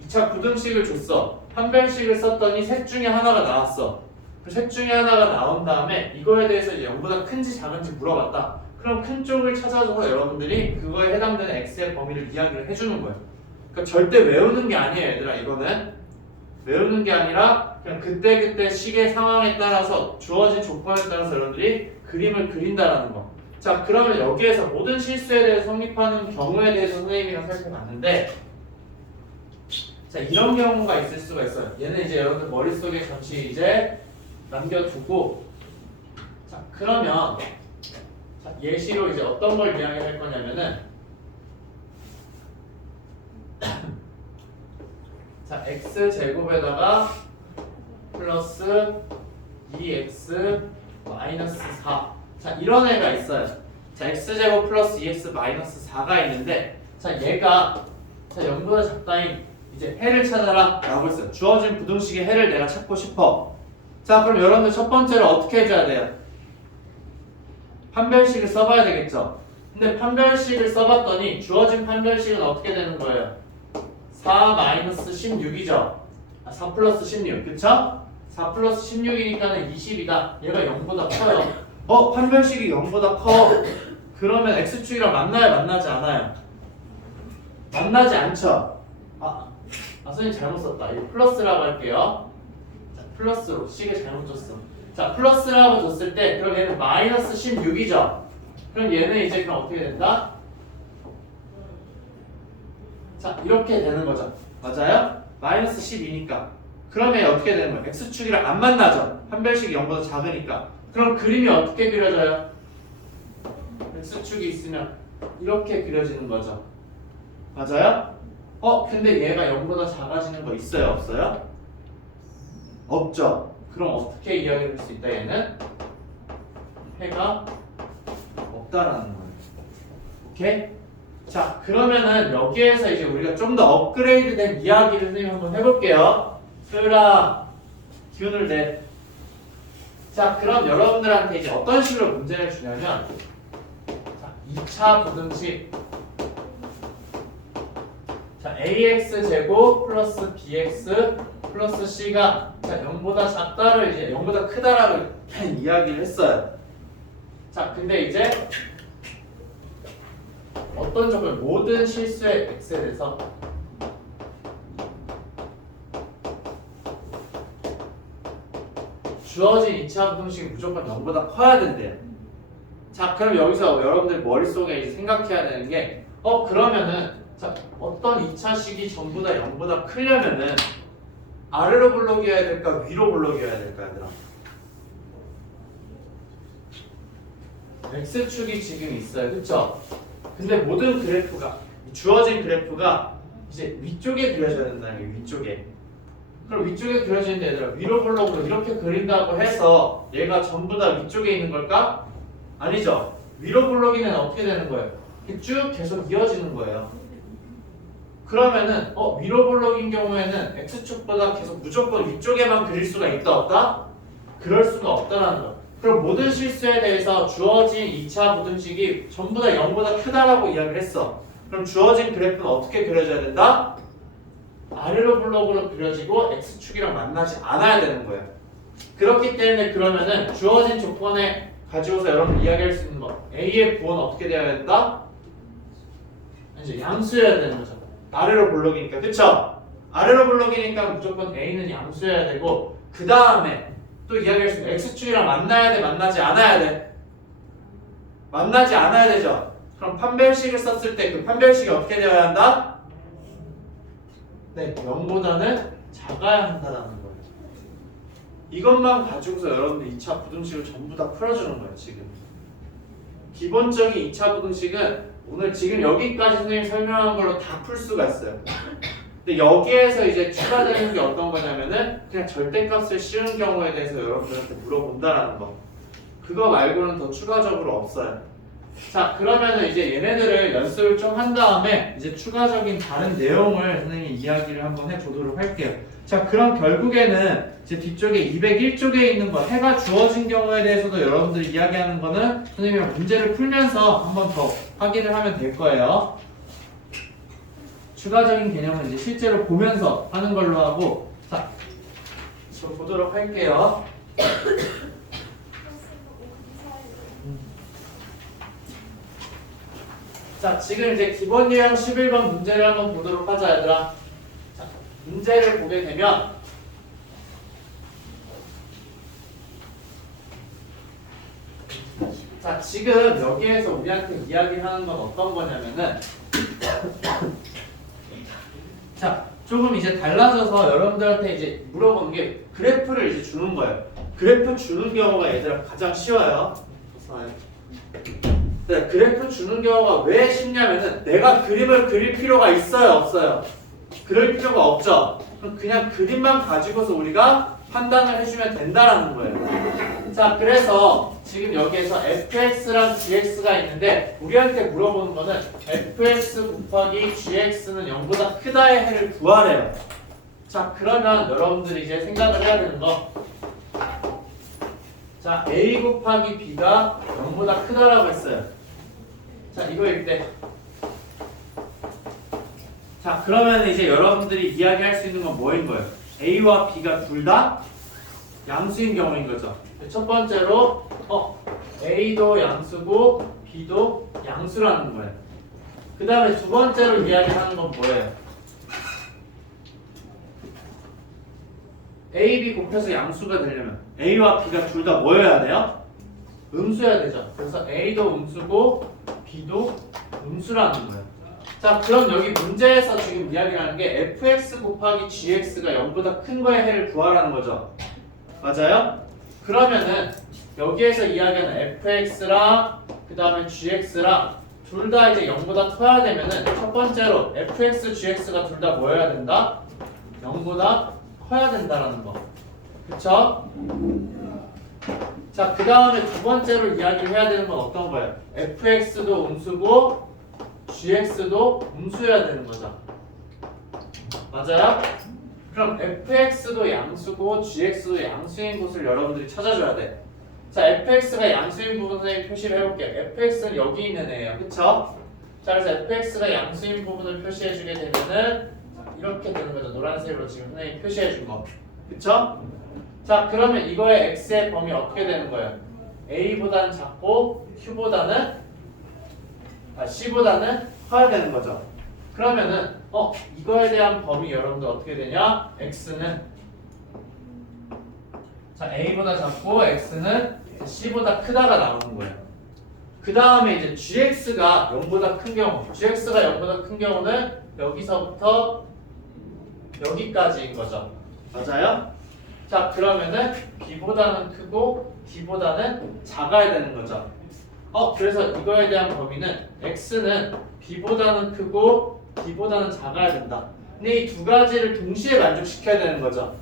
2차 부등식을 줬어. 판별식을 썼더니 셋 중에 하나가 나왔어. 그 셋 중에 하나가 나온 다음에 이거에 대해서 이제 0보다 큰지 작은지 물어봤다. 그럼 큰 쪽을 찾아줘서 여러분들이 그거에 해당되는 x의 범위를 이야기를 해주는 거예요. 그러니까 절대 외우는 게 아니에요 얘들아. 이거는 외우는 게 아니라 그냥 그때그때 시계 상황에 따라서 주어진 조건에 따라서 여러분들이 그림을 그린다라는 거. 자 그러면 여기에서 모든 실수에 대해서 성립하는 경우에 대해서 선생님이랑 살펴봤는데 자 이런 경우가 있을 수가 있어요. 얘는 이제 여러분들 머릿속에 잠시 이제 남겨두고 자 그러면 자, 예시로 이제 어떤 걸 이야기할 거냐면은 자 x제곱에다가 플러스 2x 마이너스 4 자 이런 애가 있어요. 자 x제곱 플러스 2x 마이너스 4가 있는데 자 얘가 자 0보다 작다인 이제 해를 찾아라 라고 했어요. 주어진 부등식의 해를 내가 찾고 싶어. 자 그럼 여러분들 첫 번째로 어떻게 해줘야 돼요? 판별식을 써봐야 되겠죠. 근데 판별식을 써봤더니 주어진 판별식은 어떻게 되는 거예요? 4-16이죠. 4 플러스 16 그쵸? 4 플러스 16이니까는 20이다. 얘가 0보다 커요. 판별식이 0보다 커. 그러면 x축이랑 만나요 만나지 않아요? 만나지 않죠. 선생님 잘못 썼다. 이거 플러스라고 할게요. 자, 플러스로 시계 잘못 줬어. 자 플러스라고 줬을 때 그럼 얘는 마이너스 16이죠. 그럼 얘는 이제 그럼 어떻게 된다? 자 이렇게 되는 거죠. 맞아요? 마이너스 12니까 그러면 어떻게 되는 거예요? x축이랑 안 만나죠. 판별식이 0보다 작으니까. 그럼 그림이 어떻게 그려져요? x축이 있으면 이렇게 그려지는 거죠. 맞아요? 근데 얘가 0보다 작아지는 거 있어요? 없어요? 없죠. 그럼 어떻게 이야기할 수 있다 얘는? 해가 없다라는 거예요. 오케이? 자 그러면은 여기에서 이제 우리가 좀 더 업그레이드된 이야기를 선생님 한번 해볼게요. 소율아 기운을 내. 자 그럼 여러분들한테 이제 어떤 식으로 문제를 주냐면 자 2차 부등식 자 ax 제곱 플러스 bx 플러스 c가 자 0보다 작다를 이제 0보다 크다라고 이야기를 했어요. 자 근데 이제 어떤 조건 모든 실수의 x에 대해서 주어진 2차 부등식이 무조건 0보다 커야 된대요. 자 그럼 여기서 여러분들 머릿속에 이제 생각해야 되는 게 그러면은 자 어떤 2차식이 전부 다 0보다 크려면은 아래로 블록이어야 될까 위로 블록이어야 될까 얘들아? x축이 지금 있어요. 그쵸? 근데 모든 그래프가 주어진 그래프가 이제 위쪽에 그려져야 된다는 게 위쪽에. 그럼 위쪽에 그려지는데 얘들아 위로 블록으로 이렇게 그린다고 해서 얘가 전부 다 위쪽에 있는 걸까? 아니죠. 위로 블록이면 어떻게 되는 거예요? 쭉 계속 이어지는 거예요. 그러면은 위로 블록인 경우에는 x축보다 계속 무조건 위쪽에만 그릴 수가 있다 없다? 그럴 수가 없다라는 거예요. 그럼 모든 실수에 대해서 주어진 2차 부등식이 전부 다 0보다 크다라고 이야기를 했어. 그럼 주어진 그래프는 어떻게 그려져야 된다? 아래로 블록으로 그려지고 x축이랑 만나지 않아야 되는 거예요. 그렇기 때문에 그러면은 주어진 조건에 가지고서 여러분 이야기할 수 있는 거 a의 부호는 어떻게 되어야 된다? 이제 양수여야 되는 거죠. 아래로 블록이니까 그쵸? 아래로 블록이니까 무조건 a는 양수여야 되고 그 다음에 또 이야기할 수 있는 x축이랑 만나야 돼 만나지 않아야 돼? 만나지 않아야 되죠. 그럼 판별식을 썼을 때 그 판별식이 어떻게 되어야 한다? 네, 0보다는 작아야 한다는 거예요. 이것만 가지고서 여러분들 2차 부등식을 전부 다 풀어주는 거예요. 지금 기본적인 2차 부등식은 오늘 지금 여기까지 선생님이 설명한 걸로 다 풀 수가 있어요. 근데 여기에서 이제 추가되는 게 어떤 거냐면은 그냥 절대값을 씌운 경우에 대해서 여러분들한테 물어본다라는 거. 그거 말고는 더 추가적으로 없어요. 자 그러면은 이제 얘네들을 연습을 좀 한 다음에 이제 추가적인 다른 내용을 선생님이 이야기를 한번 해보도록 할게요. 자 그럼 결국에는 이제 뒤쪽에 201쪽에 있는 거 해가 주어진 경우에 대해서도 여러분들이 이야기하는 거는 선생님이 문제를 풀면서 한번 더 확인을 하면 될 거예요. 추가적인 개념은 이제 실제로 보면서 하는 걸로 하고 자 좀 보도록 할게요. 자 지금 이제 기본 유형 11번 문제를 한번 보도록 하자 얘들아. 자, 문제를 보게 되면 자 지금 여기에서 우리한테 이야기하는 건 어떤 거냐면은 자 조금 이제 달라져서 여러분들한테 이제 물어보는 게 그래프를 이제 주는 거예요. 그래프 주는 경우가 얘들아 가장 쉬워요. 네, 그래프 주는 경우가 왜 쉽냐면은 내가 그림을 그릴 필요가 있어요 없어요? 그럴 필요가 없죠. 그럼 그냥 그림만 가지고서 우리가 판단을 해주면 된다라는 거예요. 자 그래서 지금 여기에서 fx랑 gx가 있는데 우리한테 물어보는 거는 fx 곱하기 gx는 0보다 크다의 해를 구하래요. 자 그러면 여러분들이 이제 생각을 해야 되는 거 자 a 곱하기 b가 0보다 크다라고 했어요. 자 이거일 때 자 그러면 이제 여러분들이 이야기할 수 있는 건 뭐인 거예요? a와 b가 둘 다 양수인 경우인 거죠. 첫 번째로 a도 양수고 b도 양수라는 거예요. 그 다음에 두 번째로 이야기하는 건 뭐예요? a, b 곱해서 양수가 되려면 a와 b가 둘 다 뭐여야 돼요? 음수여야 되죠. 그래서 a도 음수고 b도 음수라는 거예요. 자 그럼 여기 문제에서 지금 이야기하는 게 fx 곱하기 gx가 0보다 큰 거의 해를 구하라는 거죠. 맞아요? 그러면은 여기에서 이야기하는 fx랑 그 다음에 gx랑 둘 다 이제 0보다 커야 되면은 첫 번째로 fx, gx가 둘 다 뭐여야 된다? 0보다 커야 된다라는 거. 그쵸? 자, 그 다음에 두 번째로 이야기를 해야 되는 건 어떤 거예요? fx도 음수고 gx도 음수여야 되는 거죠. 맞아요? 그럼 fx도 양수고 gx도 양수인 곳을 여러분들이 찾아줘야 돼. 자, fx가 양수인 부분 선생님 표시를 해볼게요. fx는 여기 있는 애예요. 그쵸? 자, 그래서 fx가 양수인 부분을 표시해주게 되면은 이렇게 되는 거죠. 노란색으로 지금 선생님이 표시해 준 거. 그쵸? 자, 그러면 이거의 x의 범위 어떻게 되는 거예요? a보다는 작고 c보다는 커야 되는 거죠. 그러면은 이거에 대한 범위 여러분들 어떻게 되냐? x는 자 a보다 작고 x는 c보다 크다가 나오는 거예요. 그 다음에 이제 gx가 0보다 큰 경우, gx가 0보다 큰 경우는 여기서부터 여기까지인 거죠. 맞아요? 자, 그러면은 b보다는 크고 d보다는 작아야 되는 거죠. 그래서 이거에 대한 범위는 x는 b보다는 크고 d보다는 작아야 된다. 근데 이 두 가지를 동시에 만족시켜야 되는 거죠.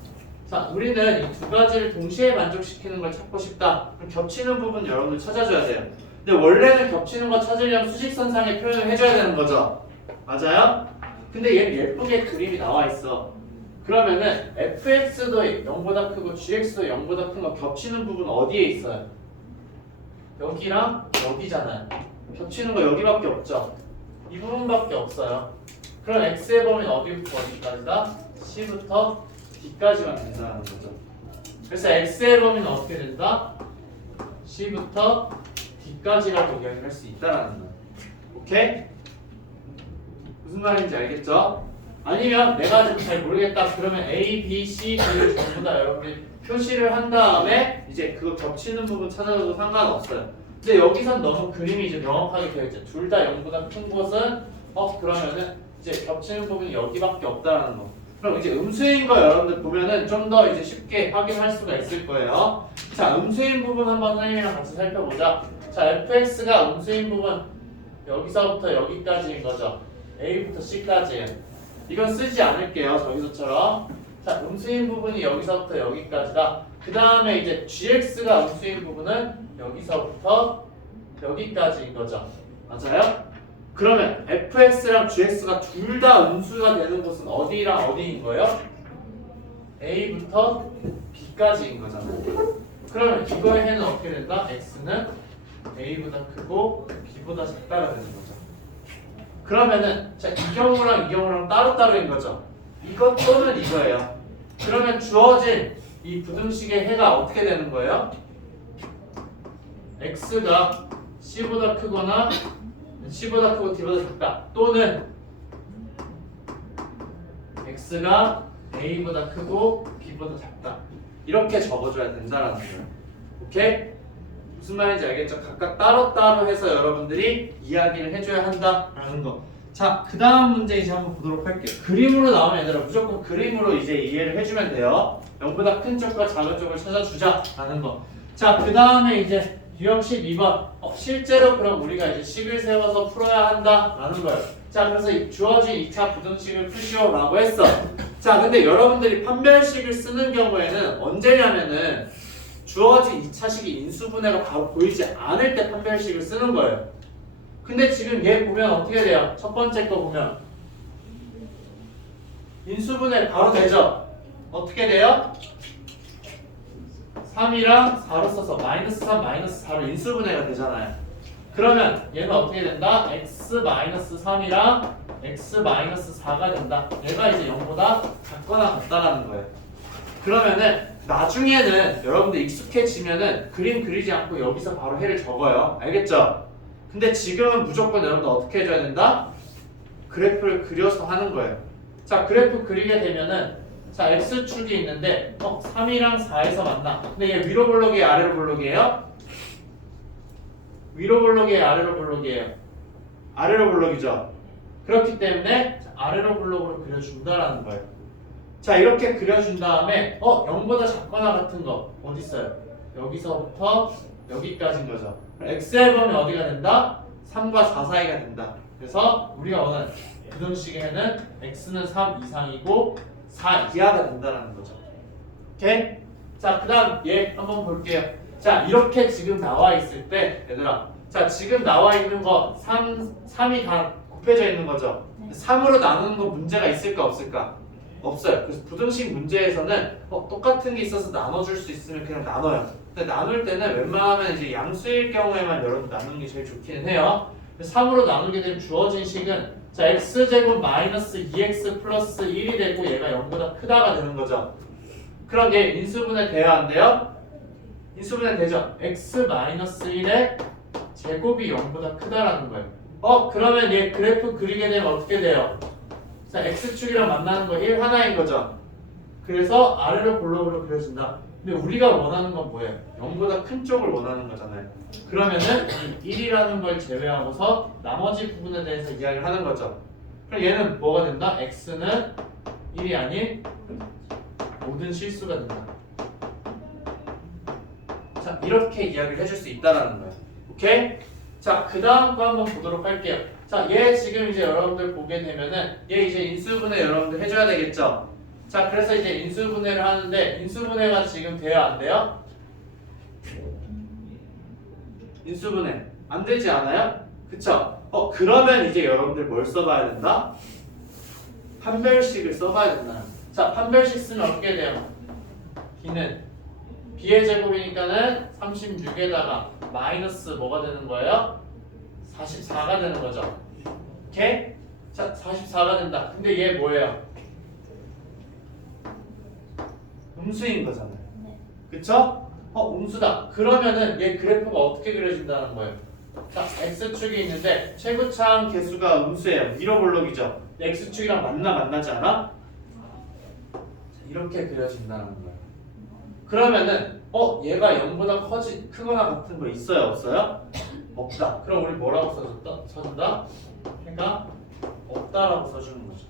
자, 우리는 이 두 가지를 동시에 만족시키는 걸 찾고 싶다. 그럼 겹치는 부분 여러분들 찾아줘야 돼요. 근데 원래는 겹치는 거 찾으려면 수직선상에 표현을 해줘야 되는 거죠. 맞아요? 근데 얘는 예쁘게 그림이 나와 있어. 그러면은 fx도 0보다 크고 gx도 0보다 큰 거 겹치는 부분 어디에 있어요? 여기랑 여기잖아요. 겹치는 거 여기밖에 없죠. 이 부분밖에 없어요. 그럼 x의 범위는 어디부터 어디까지다? c부터 d까지만 된다는 거죠. 그래서 x의 범위는 어떻게 된다? c부터 d까지라고 이야기할 수 있다라는 거예요. 오케이? 무슨 말인지 알겠죠? 아니면 내가 좀 잘 모르겠다. 그러면 A, B, C, D를 전부 다 여러분들이 표시를 한 다음에 이제 그거 겹치는 부분 찾아도 상관없어요. 근데 여기선 너무 그림이 이제 명확하게 되어 있죠. 둘 다 0보다 큰 곳은 그러면은 이제 겹치는 부분이 여기밖에 없다라는 거. 그럼 이제 음수인 거 여러분들 보면은 좀 더 이제 쉽게 확인할 수가 있을 거예요. 자, 음수인 부분 한번 선생님이랑 같이 살펴보자. 자, fx가 음수인 부분 여기서부터 여기까지인 거죠. A부터 C까지. 이건 쓰지 않을게요. 저기서처럼. 자, 음수인 부분이 여기서부터 여기까지다. 그 다음에 이제 gx가 음수인 부분은 여기서부터 여기까지인 거죠. 맞아요? 그러면 fx랑 gx가 둘 다 음수가 되는 곳은 어디랑 어디인 거예요? a부터 b까지인 거잖아요. 그러면 이거의 해는 어떻게 된다? x는 a보다 크고 b보다 작다가 되는 거죠. 그러면은 자, 이 경우랑 이 경우랑 따로따로인 거죠. 이것 또는 이거예요. 그러면 주어진 이 부등식의 해가 어떻게 되는 거예요? x가 c보다 크거나 c보다 크고 d보다 작다. 또는 x가 a보다 크고 b보다 작다. 이렇게 적어줘야 된다라는 거예요. 오케이? 무슨 말인지 알겠죠? 각각 따로따로 해서 여러분들이 이야기를 해줘야 한다라는 거. 자, 그 다음 문제 이제 한번 보도록 할게요. 그림으로 나오면 얘들아 무조건 그림으로 이제 이해를 해주면 돼요. 0보다 큰 쪽과 작은 쪽을 찾아주자라는 거. 자, 그 다음에 이제 유형 12번. 실제로 그럼 우리가 이제 식을 세워서 풀어야 한다라는 거예요. 자, 그래서 주어진 2차 부등식을 푸시오라고 했어. 자, 근데 여러분들이 판별식을 쓰는 경우에는 언제냐면은 주어진 2차식이 인수분해가 바로 보이지 않을 때 판별식을 쓰는 거예요. 근데 지금 얘 보면 어떻게 돼요? 첫 번째 거 보면 인수분해 바로 되죠? 어떻게 돼요? 3이랑 4로 써서 마이너스 3, 마이너스 4로 인수분해가 되잖아요. 그러면 얘는 어떻게 된다? x-3이랑 x-4가 된다. 얘가 이제 0보다 작거나 같다라는 거예요. 그러면은 나중에는 여러분들 익숙해지면은 그림 그리지 않고 여기서 바로 해를 적어요. 알겠죠? 근데 지금은 무조건 여러분들 어떻게 해줘야 된다? 그래프를 그려서 하는 거예요. 자, 그래프 그리게 되면은 자, x축이 있는데 3이랑 4에서 만나. 근데 얘 위로 볼록이에요? 아래로 볼록이에요? 위로 볼록이에요? 아래로 볼록이에요? 아래로 볼록이죠? 그렇기 때문에 아래로 볼록으로 그려준다라는 거예요. 자, 이렇게 그려준 다음에 0보다 작거나 같은 거 어디 있어요? 여기서부터 여기까지인 거죠. x의 범위 어디가 된다? 3과 4 사이가 된다. 그래서 우리가 원하는 부등식의 해는 x는 3 이상이고 4 이하가 된다는 거죠. 오케이? 자, 그 다음 얘 한번 볼게요. 자, 이렇게 지금 나와 있을 때 얘들아, 자, 지금 나와 있는 거 3이 다 곱해져 있는 거죠. 3으로 나누는 거 문제가 있을까 없을까? 없어요. 그래서 부등식 문제에서는 똑같은 게 있어서 나눠줄 수 있으면 그냥 나눠요. 근데 나눌 때는 웬만하면 이제 양수일 경우에만 여러분 나누는 게 제일 좋기는 해요. 3으로 나누게 되면 주어진 식은 자, x제곱 마이너스 2x 플러스 1이 되고 얘가 0보다 크다가 되는 거죠. 그럼 얘 인수분해 돼야 안 돼요? 인수분해 되죠. x 마이너스 1의 제곱이 0보다 크다라는 거예요. 그러면 얘 그래프 그리게 되면 어떻게 돼요? 자, x축이랑 만나는 거 1 하나인 거죠. 그래서 아래로 볼록으로 그려진다. 근데 우리가 원하는 건 뭐예요? 0보다 큰 쪽을 원하는 거잖아요. 그러면은 이 1이라는 걸 제외하고서 나머지 부분에 대해서 이야기를 하는 거죠. 그럼 얘는 뭐가 된다? x는 1이 아닌 모든 실수가 된다. 자, 이렇게 이야기를 해줄 수 있다라는 거예요. 오케이? 자, 그 다음 거 한번 보도록 할게요. 자, 얘 지금 이제 여러분들 보게 되면은 얘 이제 인수분해 여러분들 해줘야 되겠죠? 자, 그래서 이제 인수분해를 하는데 인수분해가 지금 돼요? 안 돼요? 인수분해 안 되지 않아요? 그쵸? 그러면 이제 여러분들 뭘 써봐야 된다? 판별식을 써봐야 된다. 자, 판별식 쓰면 어떻게 돼요? b는 b의 제곱이니까는 36에다가 마이너스 뭐가 되는 거예요? 44가 되는 거죠. 오케이? 자, 44가 된다. 근데 얘 뭐예요? 음수인 거잖아요. 그쵸? 음수다. 그러면은 얘 그래프가 어떻게 그려진다는 거예요? 자, x축이 있는데 최고차항 개수가 음수예요. 밀어볼록이죠. x축이랑 만나지 않아? 자, 이렇게 그려진다는 거예요. 그러면은 얘가 0보다 크거나 같은 거 있어요? 없어요? 없다. 그럼 우리 뭐라고 써준다? 그러니까 없다라고 써주는 거죠.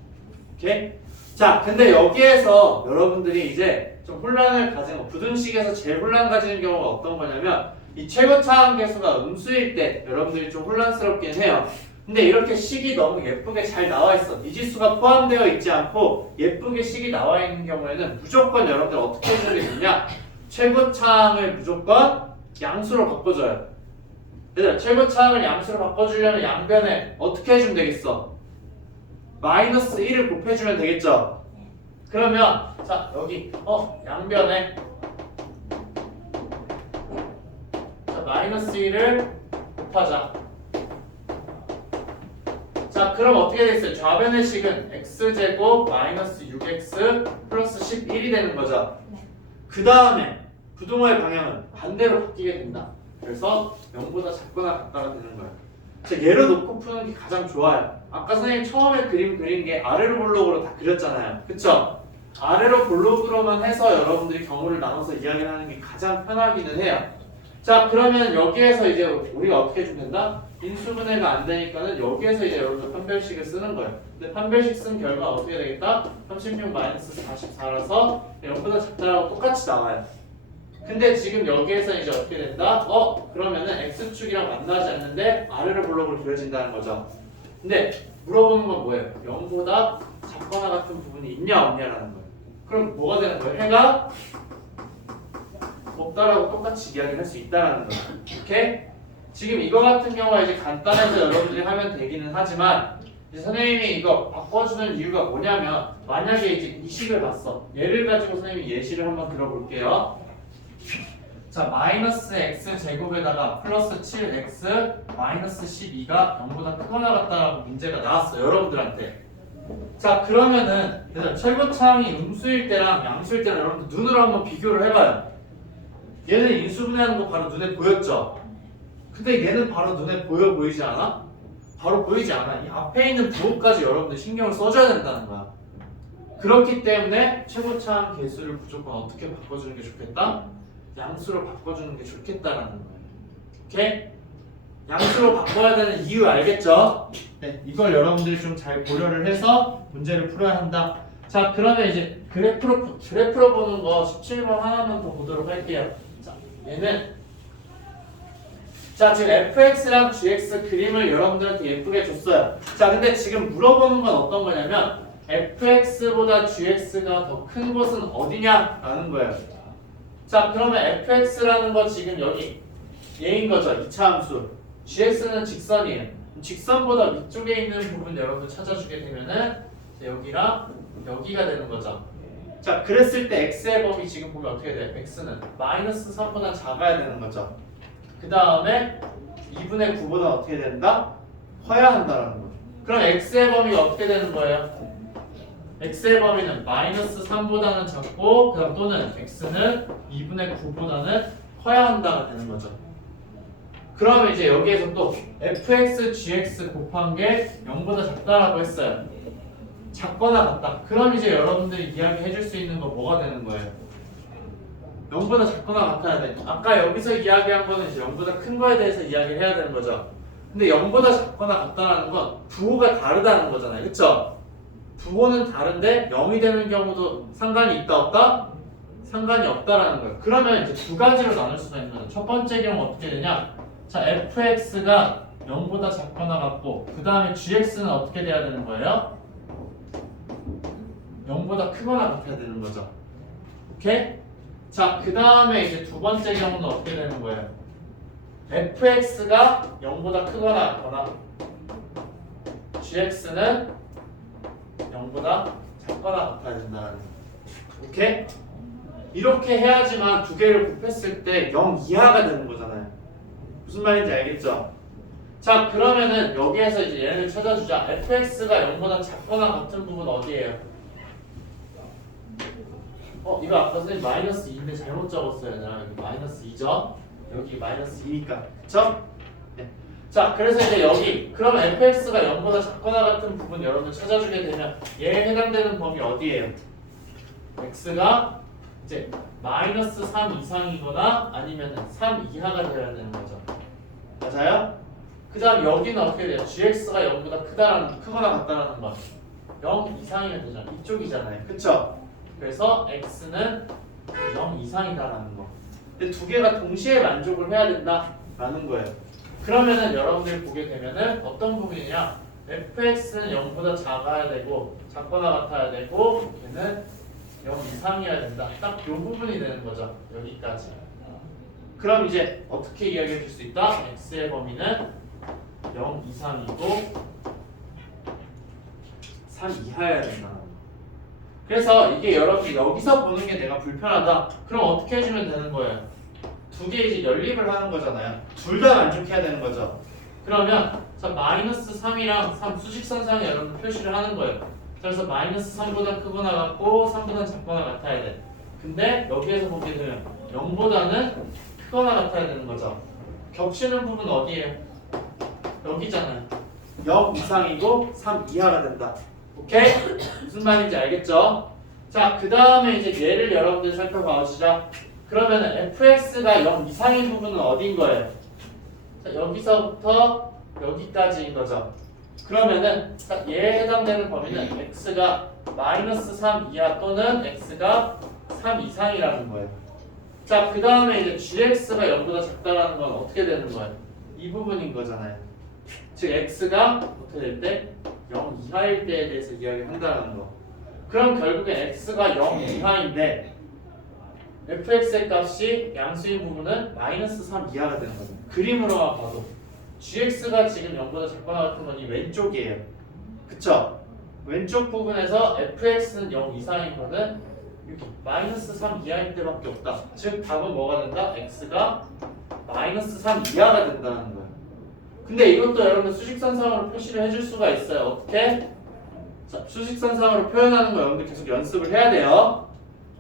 오케이? 자, 근데 여기에서 여러분들이 이제 좀 혼란을 가진 거, 부등식에서 제일 혼란 가지는 경우가 어떤 거냐면 이 최고차항 계수가 음수일 때 여러분들이 좀 혼란스럽긴 해요. 근데 이렇게 식이 너무 예쁘게 잘 나와 있어. 미지수가 포함되어 있지 않고 예쁘게 식이 나와 있는 경우에는 무조건 여러분들 어떻게 해줘야 되느냐? 최고차항을 무조건 양수로 바꿔줘요. 얘들아, 최고차항을 양수로 바꿔주려면 양변에 어떻게 해주면 되겠어? 마이너스 1을 곱해주면 되겠죠? 그러면 자, 여기 양변에 자, 마이너스 1을 곱하자. 자, 그럼 어떻게 되겠어요? 좌변의 식은 x제곱 마이너스 6x 플러스 11이 되는 거죠. 그 다음에 부등호의 방향은 반대로 바뀌게 된다. 그래서 0보다 작거나 같다가 되는 거예요. 자, 예를 놓고 푸는 게 가장 좋아요. 아까 선생님 처음에 그림 그린 게 아래로 볼록으로 다 그렸잖아요. 그쵸? 아래로 볼록으로만 해서 여러분들이 경우를 나눠서 이야기를 하는 게 가장 편하기는 해요. 자, 그러면 여기에서 이제 우리가 어떻게 해주면 된다? 인수분해가 안 되니까는 여기에서 이제 여러분들 판별식을 쓰는 거예요. 근데 판별식 쓴 결과 어떻게 되겠다? 36 마이너스 44라서 0보다 작다라고 똑같이 나와요. 근데 지금 여기에서 이제 어떻게 된다? 그러면은 x축이랑 만나지 않는데 아래로 볼록으로 그려진다는 거죠. 근데 물어보는 건 뭐예요? 0보다 작거나 같은 부분이 있냐 없냐라는 거예요. 그럼 뭐가 되는 거예요? 해가 없다라고 똑같이 이야기를 할 수 있다라는 거예요. 오케이? 지금 이거 같은 경우가 이제 간단해서 여러분들이 하면 되기는 하지만 이제 선생님이 이거 바꿔주는 이유가 뭐냐면 만약에 이제 이 식을 봤어. 얘를 가지고 선생님이 예시를 한번 들어볼게요. 자, 마이너스 x 제곱에다가 플러스 7x 마이너스 12가 0보다 크거나 같다라고 문제가 나왔어요. 여러분들한테. 자, 그러면은 최고차항이 음수일 때랑 양수일 때랑 여러분들 눈으로 한번 비교를 해봐요. 얘는 인수분해하는 거 바로 눈에 보였죠? 근데 얘는 바로 눈에 보이지 않아? 바로 보이지 않아. 이 앞에 있는 부호까지 여러분들 신경을 써줘야 된다는 거야. 그렇기 때문에 최고차항 개수를 무조건 어떻게 바꿔주는 게 좋겠다? 양수로 바꿔주는 게 좋겠다라는 거예요. 오케이? 양수로 바꿔야 되는 이유 알겠죠? 네, 이걸 여러분들이 좀 잘 고려를 해서 문제를 풀어야 한다. 자, 그러면 이제 그래프로 보는 거 17번 하나만 더 보도록 할게요. 자, 얘는 자, 지금 fx랑 gx 그림을 여러분들한테 예쁘게 줬어요. 자, 근데 지금 물어보는 건 어떤 거냐면 fx보다 gx가 더 큰 곳은 어디냐? 라는 거예요. 자, 그러면 fx라는 거 지금 여기 얘인 거죠. 2차 함수. gx는 직선이에요. 직선보다 위쪽에 있는 부분 여러분들 찾아주게 되면은 여기랑 여기가 되는 거죠. 자, 그랬을 때 x의 범위 지금 보면 어떻게 돼? x는 마이너스 3보다 작아야 되는 거죠. 그 다음에 2분의 9보다 어떻게 된다? 커야 한다라는 거죠. 그럼 x의 범위가 어떻게 되는 거예요? x의 범위는 마이너스 3보다는 작고 그 다음 또는 x는 2분의 9보다는 커야 한다가 되는 거죠. 그러면 이제 여기에서 또 fx, gx 곱한 게 0보다 작다라고 했어요. 작거나 같다. 그럼 이제 여러분들이 이야기해 줄 수 있는 거 뭐가 되는 거예요? 0보다 작거나 같아야 돼. 아까 여기서 이야기한 거는 이제 0보다 큰 거에 대해서 이야기를 해야 되는 거죠. 근데 0보다 작거나 같다라는 건 부호가 다르다는 거잖아요. 그쵸? 부호는 다른데 0이 되는 경우도 상관이 있다 없다? 상관이 없다라는 거예요. 그러면 이제 두 가지로 나눌 수가 있는 거죠. 첫 번째 경우 어떻게 되냐? 자, fx가 0보다 작거나 같고 그 다음에 gx는 어떻게 돼야 되는 거예요? 0보다 크거나 같아야 되는 거죠. 오케이? 자, 그 다음에 이제 두 번째 경우는 어떻게 되는 거예요? fx가 0보다 크거나 같거나 gx는 0보다 작거나 같아야 된다는 거예요. 오케이? 이렇게 해야지만 두 개를 곱했을 때 0 이하가 되는 거잖아요. 무슨 말인지 알겠죠? 자, 그러면은 여기에서 이제 얘네들 찾아주자. fx가 0보다 작거나 같은 부분 어디예요? 이거 아까 선생님 마이너스 2인데 잘못 적었어요. 여기 마이너스 2죠? 여기 마이너스 2니까. 그쵸? 네. 자, 그래서 이제 여기 그럼 fx가 0보다 작거나 같은 부분 여러분들 찾아주게 되면 얘에 해당되는 범위 어디예요? x가 이제 마이너스 3 이상이거나 아니면 3 이하가 되어야 되는 거죠. 맞아요? 그 다음 여기는 어떻게 돼요? gx가 0보다 크거나 같다라는 건 0 이상이면 되잖아. 이쪽이잖아요. 그쵸? 그래서 x는 0 이상이다라는 거. 근데 두 개가 동시에 만족을 해야 된다라는 거예요. 그러면은 여러분들이 보게 되면은 어떤 부분이냐? fx는 0보다 작아야 되고 작거나 같아야 되고 걔는 0 이상이어야 된다. 딱 이 부분이 되는 거죠. 여기까지. 그럼 이제 어떻게 이야기해 줄 수 있다? x의 범위는 0 이상이고 3 이하여야 된다. 그래서 이게 여러분이 여기서 보는 게 내가 불편하다. 그럼 어떻게 해주면 되는 거예요? 두 개 이제 연립을 하는 거잖아요. 둘 다 만족해야 되는 거죠. 그러면 자 마이너스 3이랑 3 수직선상에 여러분 표시를 하는 거예요. 그래서 마이너스 3보다 크거나 같고 3보다 작거나 같아야 돼. 근데 여기에서 보게 되면 0보다는 크거나 같아야 되는 거죠. 겹치는 부분 어디예요? 여기잖아요. 0 이상이고 3 이하가 된다. 오케이? 무슨 말인지 알겠죠? 자, 그 다음에 이제 얘를 여러분들 살펴봐 주시죠. 그러면은 fx가 0 이상인 부분은 어디인 거예요? 자, 여기서부터 여기까지인 거죠. 그러면은 자, 얘에 해당되는 범위는 x가 마이너스 3 이하 또는 x가 3 이상이라는 거예요. 자, 그 다음에 이제 gx가 0보다 작다라는 건 어떻게 되는 거예요? 이 부분인 거잖아요. 즉 x가 어떻게 될 때? 0 이하일 때에 대해서 이야기를 한다는 거. 그럼 결국엔 x가 0 이하인데 fx의 값이 양수인 부분은 마이너스 3 이하가 되는 거죠. 그림으로만 봐도 gx가 지금 0보다 작거나 같은 건 이 왼쪽이에요. 그쵸? 왼쪽 부분에서 fx는 0 이상인 거는 이렇게 마이너스 3 이하일 때밖에 없다. 즉 답은 뭐가 된다? x가 마이너스 3 이하가 된다는 거예요. 근데 이것도 여러분 수직선상으로 표시를 해줄 수가 있어요. 어떻게? 자, 수직선상으로 표현하는 거 여러분들 계속 연습을 해야 돼요.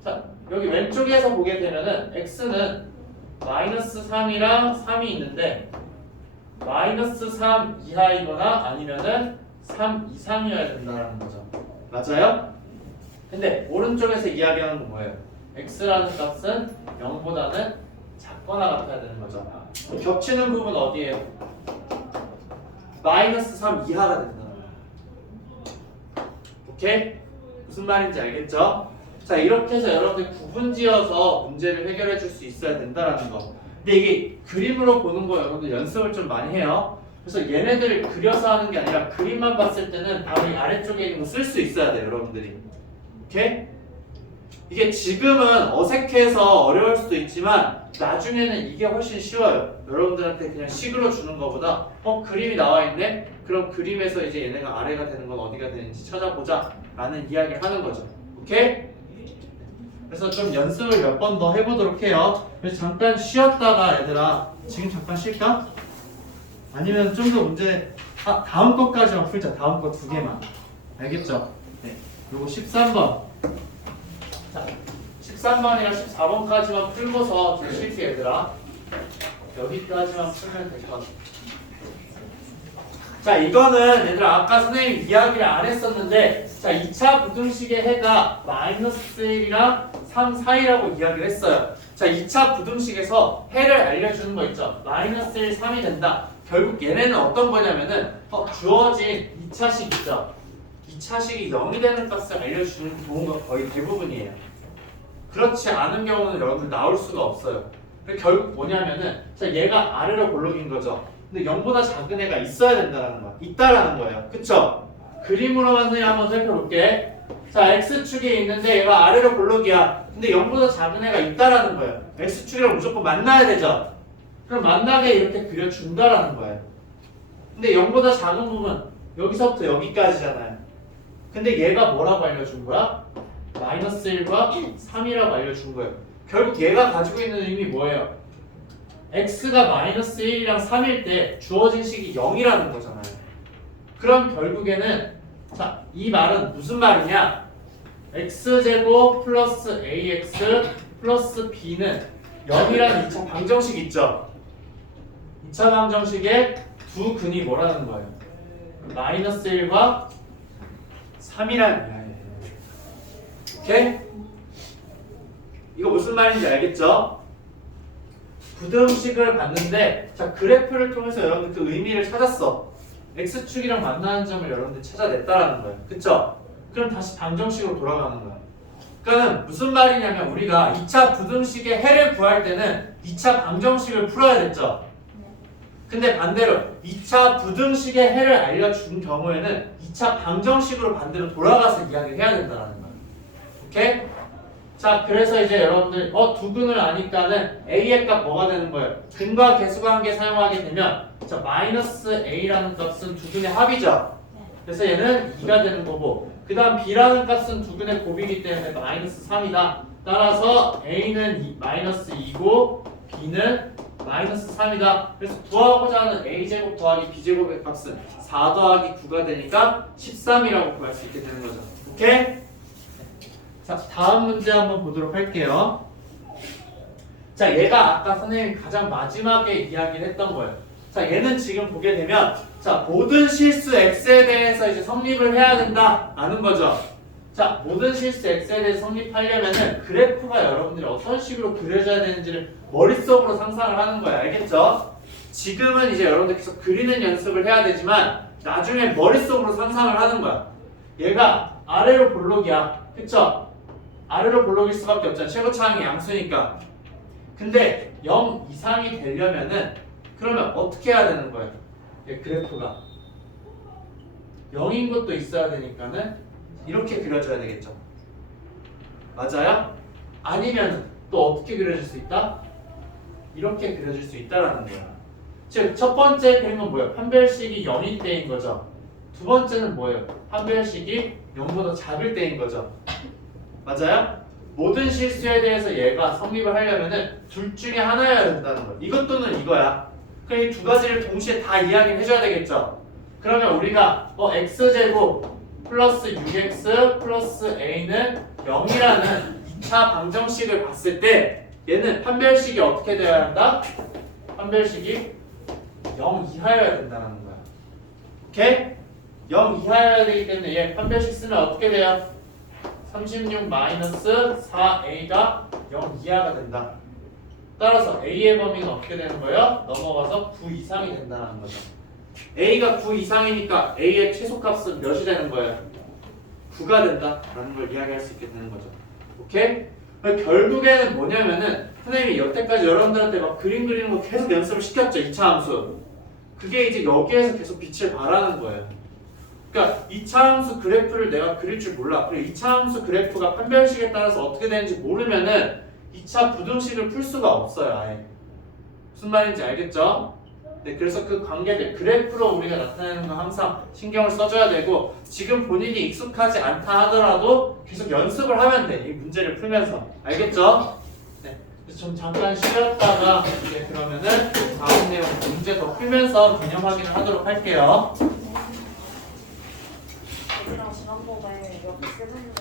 자, 여기 왼쪽에서 보게 되면은 x는 마이너스 3이랑 3이 있는데 마이너스 3 이하이거나 아니면은 3 이상이어야 된다는 거죠. 맞아요? 근데 오른쪽에서 이야기하는 건 뭐예요? x라는 값은 0보다는 작거나 같아야 되는 거죠. 겹치는 부분 어디예요? 마이너스 3 이하가 된다. 오케이? 무슨 말인지 알겠죠? 자, 이렇게 해서 여러분들 구분지어서 문제를 해결해 줄 수 있어야 된다는 거. 근데 이게 그림으로 보는 거 여러분들 연습을 좀 많이 해요. 그래서 얘네들 그려서 하는 게 아니라 그림만 봤을 때는 바로 이 아래쪽에 있는 거 쓸 수 있어야 돼요, 여러분들이. 오케이? 이게 지금은 어색해서 어려울 수도 있지만 나중에는 이게 훨씬 쉬워요. 여러분들한테 그냥 식으로 주는 것보다 그림이 나와 있네? 그럼 그림에서 이제 얘네가 아래가 되는 건 어디가 되는지 찾아보자 라는 이야기를 하는 거죠. 오케이? 그래서 좀 연습을 몇 번 더 해보도록 해요. 그래서 잠깐 쉬었다가 얘들아 지금 잠깐 쉴까? 아니면 좀 더 문제 다음 것까지만 풀자. 다음 거 두 개만. 알겠죠? 네. 요거 13번. 자, 13번이랑 14번까지만 풀고서 좀 쉴게 얘들아. 여기까지만 풀면 될 것 같아. 자, 이거는 얘들아 아까 선생님이 이야기를 안 했었는데, 자, 2차 부등식의 해가 마이너스 1이랑 3 사이라고 이야기를 했어요. 자, 2차 부등식에서 해를 알려주는 거 있죠. 마이너스 1, 3이 된다. 결국 얘네는 어떤 거냐면은 주어진 2차식 있죠. 2차식이 0이 되는 값을 알려주는 경우가 거의 대부분이에요. 그렇지 않은 경우는 여러분들 나올 수가 없어요. 결국 뭐냐면은 자, 얘가 아래로 볼록인 거죠. 근데 0보다 작은 애가 있어야 된다는 거야. 있다라는 거예요. 그쵸? 그림으로만 선생님 한번 살펴볼게. 자, X축이 있는데 얘가 아래로 볼록이야. 근데 0보다 작은 애가 있다라는 거예요. X축이랑 무조건 만나야 되죠? 그럼 만나게 이렇게 그려준다라는 거예요. 근데 0보다 작은 부분 여기서부터 여기까지잖아요. 근데 얘가 뭐라고 알려준 거야? 마이너스 1과 3이라고 알려준 거예요. 결국 얘가 가지고 있는 의미 뭐예요? x가 마이너스 1이랑 3일 때 주어진 식이 0이라는 거잖아요. 그럼 결국에는 자, 이 말은 무슨 말이냐? x제곱 플러스 ax 플러스 b는 0이라는 2차 방정식 있죠? 2차 방정식의 두 근이 뭐라는 거예요? 마이너스 1과 3이라는 이야기예요. 오케이? 이거 무슨 말인지 알겠죠? 부등식을 봤는데 자, 그래프를 통해서 여러분들 그 의미를 찾았어. x축이랑 만나는 점을 여러분들 찾아냈다라는 거예요. 그쵸? 그럼 다시 방정식으로 돌아가는 거야. 그러니까 무슨 말이냐면 우리가 2차 부등식의 해를 구할 때는 2차 방정식을 풀어야 됐죠? 근데 반대로 2차 부등식의 해를 알려준 경우에는 2차 방정식으로 반대로 돌아가서 이야기를 해야 된다는 거예요. 오케이? 자, 그래서 이제 여러분들 두 근을 아니까는 a의 값 뭐가 되는 거예요? 근과 계수관계 사용하게 되면 자, 마이너스 a라는 값은 두 근의 합이죠? 그래서 얘는 2가 되는 거고 그 다음 b라는 값은 두 근의 곱이기 때문에 마이너스 3이다. 따라서 a는 마이너스 2고 b는 마이너스 3이다. 그래서 구하고자 하는 a제곱 더하기 b제곱의 값은 4 더하기 9가 되니까 13이라고 구할 수 있게 되는 거죠. 오케이? 자, 다음 문제 한번 보도록 할게요. 자, 얘가 아까 선생님이 가장 마지막에 이야기를 했던 거예요. 자, 얘는 지금 보게 되면 자, 모든 실수 x에 대해서 이제 성립을 해야 된다 라는 거죠. 자, 모든 실수 x에 대해서 성립하려면은 그래프가 여러분들이 어떤 식으로 그려져야 되는지를 머릿속으로 상상을 하는 거예요. 알겠죠? 지금은 이제 여러분들 계속 그리는 연습을 해야 되지만 나중에 머릿속으로 상상을 하는 거야. 얘가 아래로 볼록이야. 그쵸? 아래로 볼록일 수밖에 없잖아. 최고차항이 양수니까. 근데 0 이상이 되려면은 그러면 어떻게 해야 되는 거예요? 그래프가 0인 것도 있어야 되니까는 이렇게 그려줘야 되겠죠. 맞아요? 아니면 또 어떻게 그려질 수 있다? 이렇게 그려질 수 있다라는 거야. 즉, 첫 번째 그림은 뭐예요? 판별식이 0일 때인 거죠. 두 번째는 뭐예요? 판별식이 0보다 작을 때인 거죠. 맞아요? 모든 실수에 대해서 얘가 성립을 하려면은 둘 중에 하나여야 된다는 거야. 이것 또는 이거야. 그럼 이 두 가지를 동시에 다 이야기를 해줘야 되겠죠. 그러면 우리가 x제곱 플러스 6x 플러스 a는 0이라는 2차 방정식을 봤을 때 얘는 판별식이 어떻게 되어야 한다? 판별식이 0 이하여야 된다는 거야. 오케이? 0 이하여야 되기 때문에 얘 판별식 쓰면 어떻게 돼요? 36 마이너스 4a가 0 이하가 된다. 따라서 a의 범위는 어떻게 되는 거예요? 넘어가서 9 이상이 된다는 거죠. a가 9 이상이니까 a의 최소값은 몇이 되는 거예요? 9가 된다라는 걸 이야기할 수 있게 되는 거죠. 오케이? 결국에는 뭐냐면은 선생님이 여태까지 여러분들한테 막 그림 그리는 거 계속 연습을 시켰죠. 2차 함수. 그게 이제 여기에서 계속 빛을 발하는 거예요. 그러니까 2차 함수 그래프를 내가 그릴 줄 몰라. 그리고 2차 함수 그래프가 판별식에 따라서 어떻게 되는지 모르면은 2차 부등식을 풀 수가 없어요. 아예. 무슨 말인지 알겠죠? 네, 그래서 그 관계들 그래프로 우리가 나타내는 거 항상 신경을 써줘야 되고 지금 본인이 익숙하지 않다 하더라도 계속 연습을 하면 돼. 이 문제를 풀면서. 알겠죠? 네. 그래서 좀 잠깐 쉬었다가 이제 그러면은 다음 내용 문제 더 풀면서 개념 확인을 하도록 할게요. 얘들아 지난번에 옆에 세븐